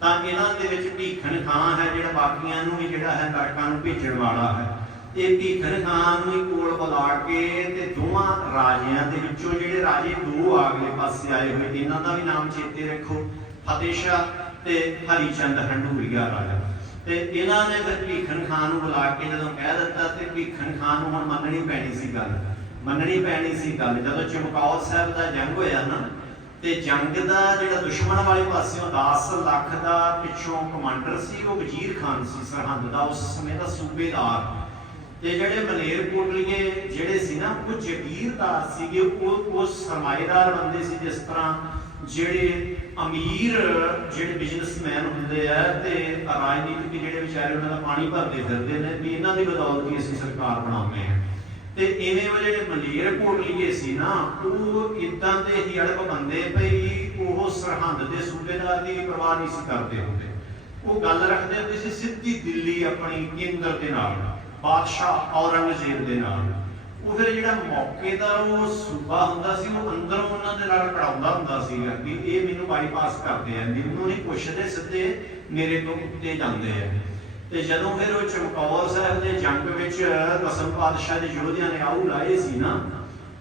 [SPEAKER 1] ਤਾਂ ਇਹਨਾਂ ਦੇ ਵਿੱਚ ਭੀਖਣ ਖਾਂ ਹੈ, ਜਿਹੜਾ ਬਾਕੀਆਂ ਨੂੰ ਵੀ ਜਿਹੜਾ ਹੈ ਨਰਕਾਂ ਨੂੰ ਭੇਜਣ ਵਾਲਾ ਹੈ। ਇਹ ਭੀਖਣ ਖਾਂ ਨੂੰ ਹੀ ਕੋਲ ਬੁਲਾ ਕੇ ਤੇ ਦੋਵਾਂ ਰਾਜਿਆਂ ਦੇ ਵਿੱਚੋਂ ਜਿਹੜੇ ਰਾਜੇ ਦੋ ਆਗਲੇ ਪਾਸੇ ਆਏ ਹੋਏ, ਇਹਨਾਂ ਦਾ ਵੀ ਨਾਮ ਚੇਤੇ ਰੱਖੋ। ਫਤਿਹ ਸ਼ਾਹ ਤੇ ਹਰੀਚੰਦ ਹੰਡੂਰੀਆ ਰਾਜਾ। ਤੇ ਇਹਨਾਂ ਨੇ ਫਿਰ ਭੀਖਣ ਖਾਨ ਨੂੰ ਬੁਲਾ ਕੇ ਜਦੋਂ ਕਹਿ ਦਿੱਤਾ ਤੇ ਭੀਖਣ ਖਾਨ ਨੂੰ ਹੁਣ ਮੰਨਣੀ ਪੈਣੀ ਸੀ ਗੱਲ। ਮੰਨਣੀ ਪੈਣੀ ਸੀ ਗੱਲ। ਜਦੋਂ ਚਮਕੌਰ ਸਾਹਿਬ ਦਾ ਜੰਗ ਹੋਇਆ ਨਾ ਤੇ ਜੰਗ ਦਾ ਜਿਹੜਾ ਦੁਸ਼ਮਣ ਵਾਲੇ ਪਾਸਿਓਂ 10 ਲੱਖ ਦਾ ਪਿੱਛੋਂ ਕਮਾਂਡਰ ਸੀ, ਉਹ ਵਜ਼ੀਰ ਖਾਨ ਸੀ, ਸਰਹੰਦ ਦਾ, ਉਸ ਸਮੇਂ ਦਾ ਸੂਬੇਦਾਰ। ਤੇ ਜਿਹੜੇ ਮਲੇਰ ਜਿਹੜੇ ਸੀ ਨਾ, ਉਹ ਜ਼ਗੀਰਦਾਰ ਸੀਗੇ, ਉਹ ਉਹ ਸਰਮਾਏਦਾਰ ਬੰਦੇ ਸੀ, ਜਿਸ ਤਰ੍ਹਾਂ ਜਿਹੜੇ ਅਮੀਰ ਜਿਹੜੇ ਬਿਜ਼ਨਸਮੈਨ ਹੁੰਦੇ ਆ ਤੇ ਰਾਜਨੀਤਿਕ ਜਿਹੜੇ ਵਿਚਾਰੇ ਉਹਨਾਂ ਦਾ ਪਾਣੀ ਭਰਦੇ ਫਿਰਦੇ ਨੇ, ਵੀ ਇਹਨਾਂ ਦੀ ਬਦੌਲਤ ਹੀ ਅਸੀਂ ਸਰਕਾਰ ਬਣਾਉਂਦੇ ਆ ਤੇ ਇਵੇਂ ਉਹ ਜਿਹੜੇ ਮਲੇਰ ਕੋਟਲੀਏ ਸੀ ਨਾ, ਉਹ ਇਦਾਂ ਦੇ ਹੀ ਅੜਬ ਬੰਦੇ ਭਈ ਉਹ ਸਰਹੰਦ ਦੇ ਸੂਬੇਦਾਰ ਦੀ ਪਰਵਾਹ ਨਹੀਂ ਸੀ ਕਰਦੇ ਹੁੰਦੇ। ਉਹ ਗੱਲ ਰੱਖਦੇ ਹੁੰਦੇ ਸੀ ਸਿੱਧੀ ਦਿੱਲੀ ਆਪਣੀ ਕੇਂਦਰ ਦੇ ਨਾਲ, ਬਾਦਸ਼ਾਹ ਔਰੰਗਜ਼ੇਬ ਦੇ ਨਾਲ। ਉਹ ਫਿਰ ਜਿਹੜਾ ਮੌਕੇ ਦਾ ਉਹ ਸੂਬਾ ਹੁੰਦਾ ਸੀ, ਉਹ ਅੰਦਰੋਂ ਉਹਨਾਂ ਦੇ ਨਾਲ ਕੜਾਉਂਦਾ ਹੁੰਦਾ ਸੀਗਾ ਕਿ ਇਹ ਮੈਨੂੰ ਬਾਈਪਾਸ ਕਰਦੇ ਆ, ਮੈਨੂੰ ਨਹੀਂ ਪੁੱਛਦੇ, ਸਿੱਧੇ ਮੇਰੇ ਤੋਂ ਉੱਤੇ ਜਾਂਦੇ ਆ। ਤੇ ਜਦੋਂ ਫਿਰ ਉਹ ਚਮਕੌਰ ਸਾਹਿਬ ਦੇ ਜੰਗ ਵਿੱਚ ਕਸਮ ਪਾਤਸ਼ਾਹ ਦੇ ਯੋਧਿਆਂ ਨੇ ਆਉ ਲਾਏ ਸੀ ਨਾ,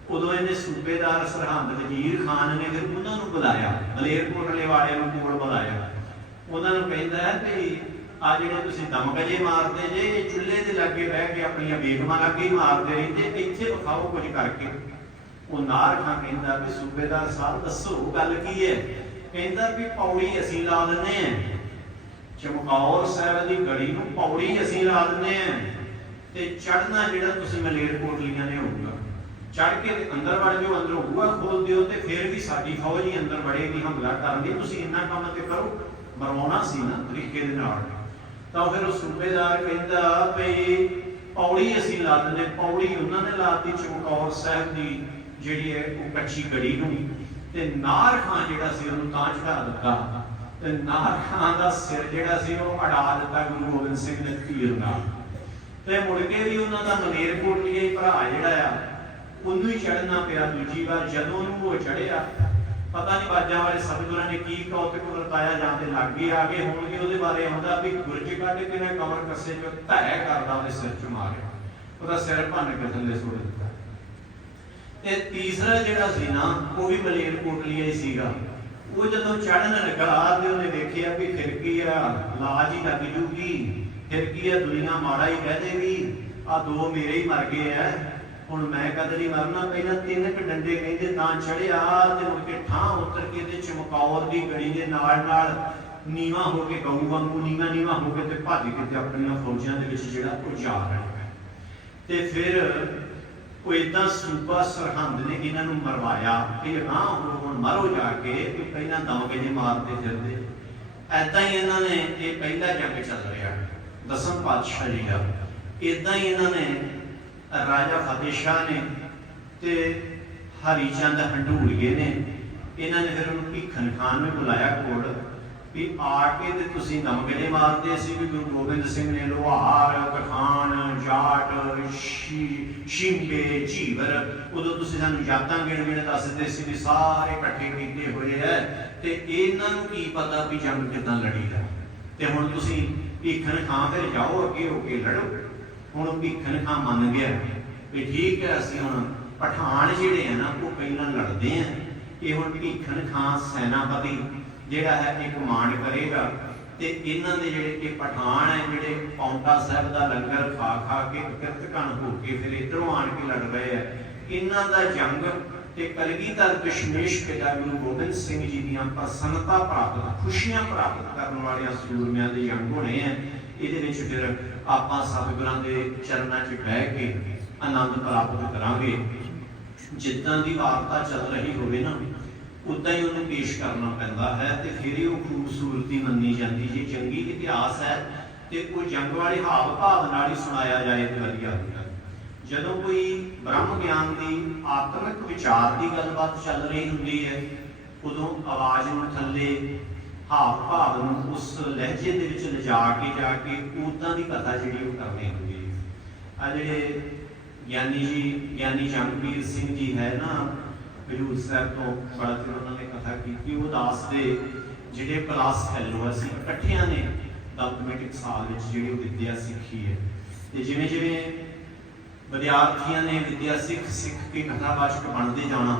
[SPEAKER 1] ਉਦੋਂ ਇਹਨੇ ਸੂਬੇਦਾਰ ਸਰਹੰਦ ਵਜ਼ੀਰ ਖਾਨ ਨੇ ਫਿਰ ਉਹਨਾਂ ਨੂੰ ਬੁਲਾਇਆ ਮਲੇਰਕੋਟਲੇ ਵਾਲਿਆਂ ਨੂੰ ਕੋਲ ਬੁਲਾਇਆ। ਉਹਨਾਂ ਨੂੰ ਕਹਿੰਦਾ ਹੈ ਕਿ ਆ ਜਿਹੜੇ ਤੁਸੀਂ ਦਮਕਜੇ ਮਾਰਦੇ ਜੇ, ਇਹ ਚੁੱਲ੍ਹੇ ਦੇ ਲਾਗੇ ਬਹਿ ਕੇ ਆਪਣੀਆਂ ਬੇਗਮਾਂ ਲਾਗੇ ਮਾਰਦੇ ਰਹਿੰਦੇ, ਇੱਥੇ ਵਿਖਾਓ ਕੁਝ ਕਰਕੇ। ਉਹ ਨਾਰ ਖਾਂ ਕਹਿੰਦਾ ਵੀ ਸੂਬੇਦਾਰ ਸਾਹਿਬ, ਦੱਸੋ ਗੱਲ ਕੀ ਹੈ? ਕਹਿੰਦਾ ਵੀ ਪੌੜੀ ਅਸੀਂ ਲਾ ਦਿੰਨੇ ਆ ਚਮਕੌਰ ਸਾਹਿਬ ਦੀ ਗੜੀ ਨੂੰ ਪੌੜੀ ਅਸੀਂ ਲਾ ਦਿੰਨੇ ਆ ਤੇ ਚੜਨਾ ਜਿਹੜਾ ਤੁਸੀਂ ਮਲੇਰਕੋਟਲੀਆਂ ਨੇ ਹੋਊਗਾ। ਚੜ ਕੇ ਅੰਦਰ ਵੜ ਜਾਓ, ਅੰਦਰੋਂ ਬੂਹਾ ਖੋਲ ਦਿਓ ਤੇ ਫਿਰ ਵੀ ਸਾਡੀ ਫੌਜ ਹੀ ਅੰਦਰ ਵੜੇਗੀ ਹਮਲਾ ਕਰਨਗੇ, ਤੁਸੀਂ ਇੰਨਾ ਕੰਮ ਤੇ ਕਰੋ, ਮਰਵਾਉਣਾ ਸੀ ਨਾ ਤਰੀਕੇ ਦੇ ਨਾਲ। ਤਾਂ ਫਿਰ ਉਹ ਸੂਬੇਦਾਰ ਕਹਿੰਦਾ ਵੀ ਪੌੜੀ ਅਸੀਂ ਲਾ ਦਿੰਦੇ ਪੌੜੀ ਉਹਨਾਂ ਨੇ ਲਾਤੀ ਚਮਕੌਰ ਸਾਹਿਬ ਦੀ ਜਿਹੜੀ ਹੈ ਉਹ ਕੱਚੀ ਗੜੀ ਨੂੰ। ਤੇ ਨਾਰ ਖਾਂ ਜਿਹੜਾ ਸੀ ਉਹਨੂੰ ਤਾਂ ਚੜਾ ਦਿੱਤਾ। ਤੇ ਨਾਰ ਖਾਂ ਦਾ ਸਿਰ ਜਿਹੜਾ ਸੀ ਉਹ ਅੜਾ ਦਿੱਤਾ ਗੁਰੂ ਗੋਬਿੰਦ ਸਿੰਘ ਨੇ ਤੀਰ ਨਾਲ। ਤੇ ਮੁੜ ਕੇ ਵੀ ਉਹਨਾਂ ਦਾ ਮਲੇਰਕੋਟਲੀਏ ਭਰਾ ਜਿਹੜਾ ਆ, ਉਹਨੂੰ ਹੀ ਚੜਨਾ ਪਿਆ ਦੂਜੀ ਵਾਰ, ਜਦੋਂ ਉਹਨੂੰ ਉਹ ਚੜਿਆ ਪਤਾ ਨਹੀਂ ਬਾਜਾਂ ਵਾਲੇ ਸਤਿਗੁਰਾਂ ਨੇ ਕੀ ਕੌਤਕ ਵਰਤਾਇਆ, ਜਾਂ ਤੇ ਲਾਗੇ ਆ ਗਏ ਹੋਣਗੇ, ਉਹਦੇ ਬਾਰੇ ਆਉਂਦਾ ਵੀ ਗੁਰਜ ਕੱਢ ਕੇ ਨੇ ਕਮਰ ਕੱਸੇ ਚ ਧੈ ਕਰਦਾ ਉਹਦੇ ਸਿਰ ਚ ਮਾਰਿਆ। ਉਹਦਾ ਸਿਰ ਭੰਨ ਕੇ ਥੱਲੇ ਸੁੱਟ ਦਿੱਤਾ। ਤੇ ਤੀਸਰਾ ਜਿਹੜਾ ਸੀ ਨਾ, ਉਹ ਵੀ ਮਲੇਰ ਕੋਟਲੀਆ ਹੀ ਸੀਗਾ। ਉਹ ਜਦੋਂ ਚੜਨ ਲੱਗਾ ਤੇ ਉਹਨੇ ਵੇਖਿਆ ਵੀ ਫਿਰ ਆ, ਲਾਜ ਹੀ ਲੱਗ ਜੂਗੀ, ਫਿਰ ਆ ਦੁਨੀਆ ਮਾੜਾ ਹੀ ਕਹਿ ਦੇਗੀ ਆ ਦੋ ਮੇਰੇ ਹੀ ਮਰ ਗਏ ਆ। ਹੁਣ ਮੈਂ ਕਦੇ ਨਹੀਂ ਮਰਨਾ, ਪਹਿਲਾਂ ਤਿੰਨ ਕ ਡੰਡੇ ਕਹਿੰਦੇ ਤਾਂ ਚੜਿਆ ਤੇ ਮੁੜ ਕੇ ਠਾਂ ਉਤਰ ਕੇ ਤੇ ਚਮਕੌਰ ਦੀ ਗੜੀ ਦੇ ਨਾਲ ਨਾਲ ਨੀਵਾ ਹੋ ਕੇ ਗਊ ਵਾਂਗੂ, ਨੀਵਾ ਨੀਵਾ ਹੋ ਕੇ ਤੇ ਭੱਜ ਕੇ ਤੇ ਆਪਣੀਆਂ ਫੌਜਾਂ ਦੇ ਵਿੱਚ ਜਿਹੜਾ ਉਹ ਜਾ ਰਿਹਾ ਤੇ ਫਿਰ ਉਹ ਇਦਾਂ ਸੂਬਾ ਸਰਹੰਦ ਨੇ ਇਹਨਾਂ ਨੂੰ ਮਰਵਾਇਆ ਕਿ ਹਾਂ ਹੁਣ ਮਰੋ ਜਾ ਕੇ ਕਿ ਪਹਿਲਾਂ ਦਮਕੇ ਜੇ ਮਾਰਦੇ ਫਿਰਦੇ। ਐਦਾਂ ਹੀ ਇਹਨਾਂ ਨੇ ਇਹ ਪਹਿਲਾ ਜੰਗ ਚੱਲ ਰਿਹਾ, ਦਸਮ ਪਾਤਸ਼ਾਹ ਜੀ ਦਾ। ਇਦਾਂ ਹੀ ਇਹਨਾਂ ਨੇ ਰਾਜਾ ਫਤਿਹ ਸ਼ਾਹ ਨੇ ਤੇ ਹਰੀ ਚੰਦ ਹੰਡੂਰੀਏ ਨੇ, ਇਹਨਾਂ ਨੇ ਫਿਰ ਉਹਨੂੰ ਭੀਖਣ ਖਾਨ ਨੂੰ ਬੁਲਾਇਆ ਕੋਲ। ਵੀ ਆ ਕੇ ਤੇ ਤੁਸੀਂ ਦਮਗਲੇ ਮਾਰਦੇ ਸੀ ਵੀ ਗੁਰੂ ਗੋਬਿੰਦ ਸਿੰਘ ਨੇ ਲੋਹਾਰ ਪਠਾਨ ਜਾਟ, ਸ਼ੀ- ਸ਼ਿੰਗੇ ਉਦੋਂ ਤੁਸੀਂ ਸਾਨੂੰ ਯਾਦਾਂ ਗਿਣ ਗਿਣ ਦੱਸਦੇ ਸੀ ਵੀ ਸਾਰੇ ਇਕੱਠੇ ਕੀਤੇ ਹੋਏ ਐ ਤੇ ਇਹਨਾਂ ਨੂੰ ਕੀ ਪਤਾ ਵੀ ਜੰਗ ਕਿਦਾਂ ਲੜੀਦਾ ਤੇ ਹੁਣ ਤੁਸੀਂ ਭੀਖਣ ਖਾਂ ਫਿਰ ਜਾਓ, ਅੱਗੇ ਹੋ ਕੇ ਲੜੋ। ਹੁਣ ਭੀਖਣ ਖਾਂ ਮੰਨ ਗਿਆ ਵੀ ਠੀਕ ਹੈ, ਅਸੀਂ ਹੁਣ ਪਠਾਨ ਜਿਹੜੇ ਆ ਨਾ, ਉਹ ਪਹਿਲਾਂ ਲੜਦੇ ਆ। ਇਹ ਹੁਣ ਭੀਖਣ ਖਾਂ ਸੈਨਾਪਤੀ ਜਿਹੜਾ ਹੈ ਇਹ ਕਮਾਂਡ ਕਰੇਗਾ। ਤੇ ਇਹਨਾਂ ਦੇ ਜਿਹੜੇ ਇਹ ਪਠਾਨ ਹੈ, ਜਿਹੜੇ ਪੌਂਟਾ ਸਾਹਿਬ ਦਾ ਲੰਗਰ ਖਾ ਖਾ ਕੇ ਕਿਰਤਕਣ ਹੋ ਕੇ ਫਿਰ ਇਧਰੋਂ ਆਣ ਕੇ ਲੜ ਰਹੇ ਆ। ਇਹਨਾਂ ਦਾ ਜੰਗ ਤੇ ਕਲਗੀਧਰ ਦਸ਼ਮੇਸ਼ ਪਿਤਾ ਗੁਰੂ ਗੋਬਿੰਦ ਸਿੰਘ ਜੀ ਦੀਆਂ ਪ੍ਰਸੰਨਤਾ ਪ੍ਰਾਪਤ, ਖੁਸ਼ੀਆਂ ਪ੍ਰਾਪਤ ਕਰਨ ਵਾਲਿਆਂ ਸੂਰਮਿਆਂ ਦੇ ਜੰਗ ਹੋਣੇ ਆ। ਇਹਦੇ ਵਿੱਚ ਫਿਰ ਆਪਾਂ ਸਤਿਗੁਰਾਂ ਦੇ ਚਰਨਾਂ 'ਚ ਬਹਿ ਕੇ ਆਨੰਦ ਪ੍ਰਾਪਤ ਕਰਾਂਗੇ। ਜਿੱਦਾਂ ਦੀ ਵਾਰਤਾ ਚੱਲ ਰਹੀ ਹੋਵੇ ਨਾ ਉਦਾਂ ਹੀ ਉਹਨੂੰ ਪੇਸ਼ ਕਰਨਾ ਪੈਂਦਾ ਹੈ ਤੇ ਫਿਰ ਹੀ ਉਹ ਖੂਬਸੂਰਤੀ ਮੰਨੀ ਜਾਂਦੀ ਜੇ ਚੰਗੀ ਇਤਿਹਾਸ ਹੈ ਤੇ ਉਹ ਜੰਗ ਵਾਲੇ ਹਾਵ ਭਾਵ ਨਾਲ ਹੀ ਸੁਣਾਇਆ ਜਾਏ ਤੇ ਵਧੀਆ ਹੁੰਦਾ। ਜਦੋਂ ਕੋਈ ਬ੍ਰਹਮ ਗਿਆਨ ਦੀ, ਆਤਮਿਕ ਵਿਚਾਰ ਦੀ ਗੱਲਬਾਤ ਚੱਲ ਰਹੀ ਹੁੰਦੀ ਹੈ, ਉਦੋਂ ਆਵਾਜ਼ ਨੂੰ ਥੱਲੇ ਹਾਵ ਭਾਵ ਨੂੰ ਉਸ ਲਹਿਜੇ ਦੇ ਵਿੱਚ ਲਿਜਾ ਕੇ ਜਾ ਕੇ ਉਦਾਂ ਦੀ ਕਥਾ ਜਿਹੜੀ ਉਹ ਕਰਨੀ ਹੁੰਦੀ ਹੈ। ਆ ਜਿਹੜੇ ਗਿਆਨੀ ਜੀ, ਗਿਆਨੀ ਜੰਗਵੀਰ ਸਿੰਘ ਜੀ ਹੈ ਨਾ ਹਜੂਰ ਸਾਹਿਬ ਤੋਂ ਬੜਾ ਚਿਰ ਉਹਨਾਂ ਨੇ ਕਥਾ ਕੀਤੀ, ਉਹ ਦਾਸ ਦੇ ਜਿਹੜੇ ਕਲਾਸ ਫੈਲੋ ਅਸੀਂ ਇਕੱਠਿਆਂ ਨੇ ਦੰਤਮੈਟਿਕ ਸਾਲ ਵਿੱਚ ਜਿਹੜੀ ਉਹ ਵਿਦਿਆ ਸਿੱਖੀ ਹੈ। ਤੇ ਜਿਵੇਂ ਜਿਵੇਂ ਵਿਦਿਆਰਥੀਆਂ ਨੇ ਵਿਦਿਆ ਸਿੱਖ ਸਿੱਖ ਕੇ ਕਥਾਵਾਚਕ ਬਣਦੇ ਜਾਣਾ,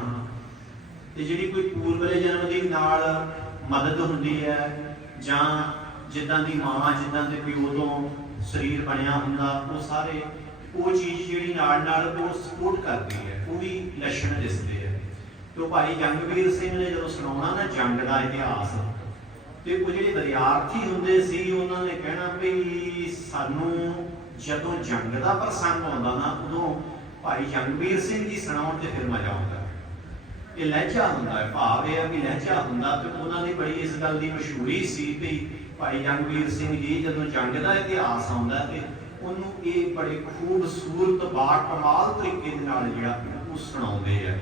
[SPEAKER 1] ਤੇ ਜਿਹੜੀ ਕੋਈ ਪੂਰਬਲੇ ਜਨਮ ਦੀ ਨਾਲ ਮਦਦ ਹੁੰਦੀ ਹੈ, ਜਾਂ ਜਿੱਦਾਂ ਦੀ ਮਾਂ, ਜਿੱਦਾਂ ਦੇ ਪਿਓ ਤੋਂ ਸਰੀਰ ਬਣਿਆ ਹੁੰਦਾ, ਉਹ ਸਾਰੇ, ਉਹ ਚੀਜ਼ ਜਿਹੜੀ ਨਾਲ ਨਾਲ ਉਹ ਸਪੋਰਟ ਕਰਦੀ ਹੈ, ਉਹ ਵੀ ਲੱਛਣ ਦਿਸਦੇ ਤੇ ਉਹ ਭਾਈ ਜੰਗਵੀਰ ਸਿੰਘ ਨੇ ਜਦੋਂ ਸੁਣਾਉਣਾ ਨਾ ਜੰਗ ਦਾ ਇਤਿਹਾਸ, ਤੇ ਉਹ ਜਿਹੜੇ ਵਿਦਿਆਰਥੀ ਹੁੰਦੇ ਸੀ, ਉਹਨਾਂ ਨੇ ਕਹਿਣਾ ਵੀ ਸਾਨੂੰ ਜਦੋਂ ਜੰਗ ਦਾ ਪ੍ਰਸੰਗ ਆਉਂਦਾ ਨਾ, ਉਦੋਂ ਭਾਈ ਜੰਗਵੀਰ ਸਿੰਘ ਜੀ ਸੁਣਾਉਣ ਤੇ ਫਿਰ ਮਜ਼ਾ ਆਉਂਦਾ। ਇਹ ਲਹਿਜਾ ਹੁੰਦਾ ਹੈ, ਭਾਵ ਇਹ ਆ ਕਿ ਲਹਿਜਾ ਹੁੰਦਾ ਤੇ ਉਹਨਾਂ ਦੀ ਬੜੀ ਇਸ ਗੱਲ ਦੀ ਮਸ਼ਹੂਰੀ ਸੀ ਵੀ ਭਾਈ ਜੰਗਵੀਰ ਸਿੰਘ ਜੀ ਜਦੋਂ ਜੰਗ ਦਾ ਇਤਿਹਾਸ ਆਉਂਦਾ ਤੇ ਉਹਨੂੰ ਇਹ ਬੜੇ ਖੂਬਸੂਰਤ ਬਾ ਕਮਾਲ ਤਰੀਕੇ ਦੇ ਨਾਲ ਜਿਹੜਾ ਉਹ ਸੁਣਾਉਂਦੇ ਆ।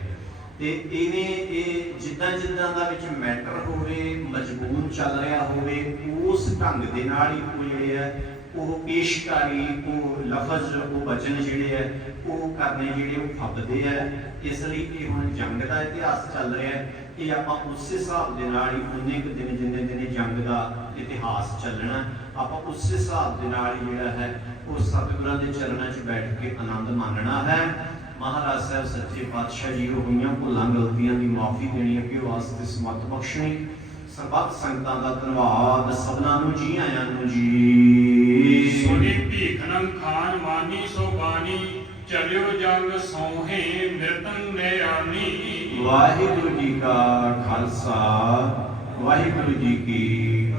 [SPEAKER 1] ਤੇ ਇਵੇਂ ਇਹ ਜਿੱਦਾਂ ਜਿੱਦਾਂ ਦਾ ਵਿੱਚ ਮੈਟਰ ਹੋਵੇ ਮਜਮੂਨ ਚੱਲ ਰਿਹਾ ਹੋਵੇ, ਉਸ ਢੰਗ ਦੇ ਨਾਲ ਹੀ ਉਹ ਜਿਹੜੇ ਆ, ਉਹ ਪੇਸ਼ਕਾਰੀ, ਉਹ ਲਫ਼ਜ਼, ਉਹ ਵਚਨ ਜਿਹੜੇ ਆ, ਉਹ ਕਰਨੇ ਜਿਹੜੇ ਉਹ ਫੱਬਦੇ ਆ। ਇਸ ਲਈ ਇਹ ਹੁਣ ਜੰਗ ਦਾ ਇਤਿਹਾਸ ਚੱਲ ਰਿਹਾ ਹੈ। ਇਹ ਆਪਾਂ ਉਸੇ ਹਿਸਾਬ ਦੇ ਨਾਲ ਹੀ ਉਨੇ ਕੁ ਦਿਨ ਜਿੰਨੇ ਦਿਨ ਜੰਗ ਦਾ ਇਤਿਹਾਸ ਚੱਲਣਾ, ਆਪਾਂ ਉਸੇ ਹਿਸਾਬ ਦੇ ਨਾਲ ਜਿਹੜਾ ਹੈ, ਉਹ ਸਤਿਗੁਰਾਂ ਦੇ ਚਰਨਾਂ 'ਚ ਬੈਠ ਕੇ ਆਨੰਦ ਮਾਣਨਾ ਹੈ। ਮਹਾਰਾਜ ਸਾਹਿਬ ਸੱਚੇ ਪਾਤਸ਼ਾਹ ਜੀ ਨੂੰ ਹੋਈਆਂ ਭੁੱਲਾਂ ਗਲਤੀਆਂ ਦੀ ਮਾਫੀ ਦੇਣੀ ਅੱਗੇ ਵਾਸਤੇ ਸਮਤ ਬਖਸ਼ਣੀ। ਸਰਬੱਤ ਸੰਗਤਾਂ ਦਾ ਧੰਨਵਾਦ। ਸਭਨਾਂ ਨੂੰ ਜੀ ਆਇਆਂ ਨੂੰ ਜੀ।
[SPEAKER 2] ਸੁਣੀ ਭੀਖਨੰ ਖਾਨ ਮਾਨੀ ਸੋ ਬਾਣੀ। ਚਲਿਓ ਜੰਗ ਸੋਹੇ ਮਿਰਤਨ ਨਿਆਨੀ
[SPEAKER 1] ਵਾਹਿਗੁਰੂ ਜੀ ਕਾ ਖਾਲਸਾ। ਵਾਹਿਗੁਰੂ ਜੀ ਕੀ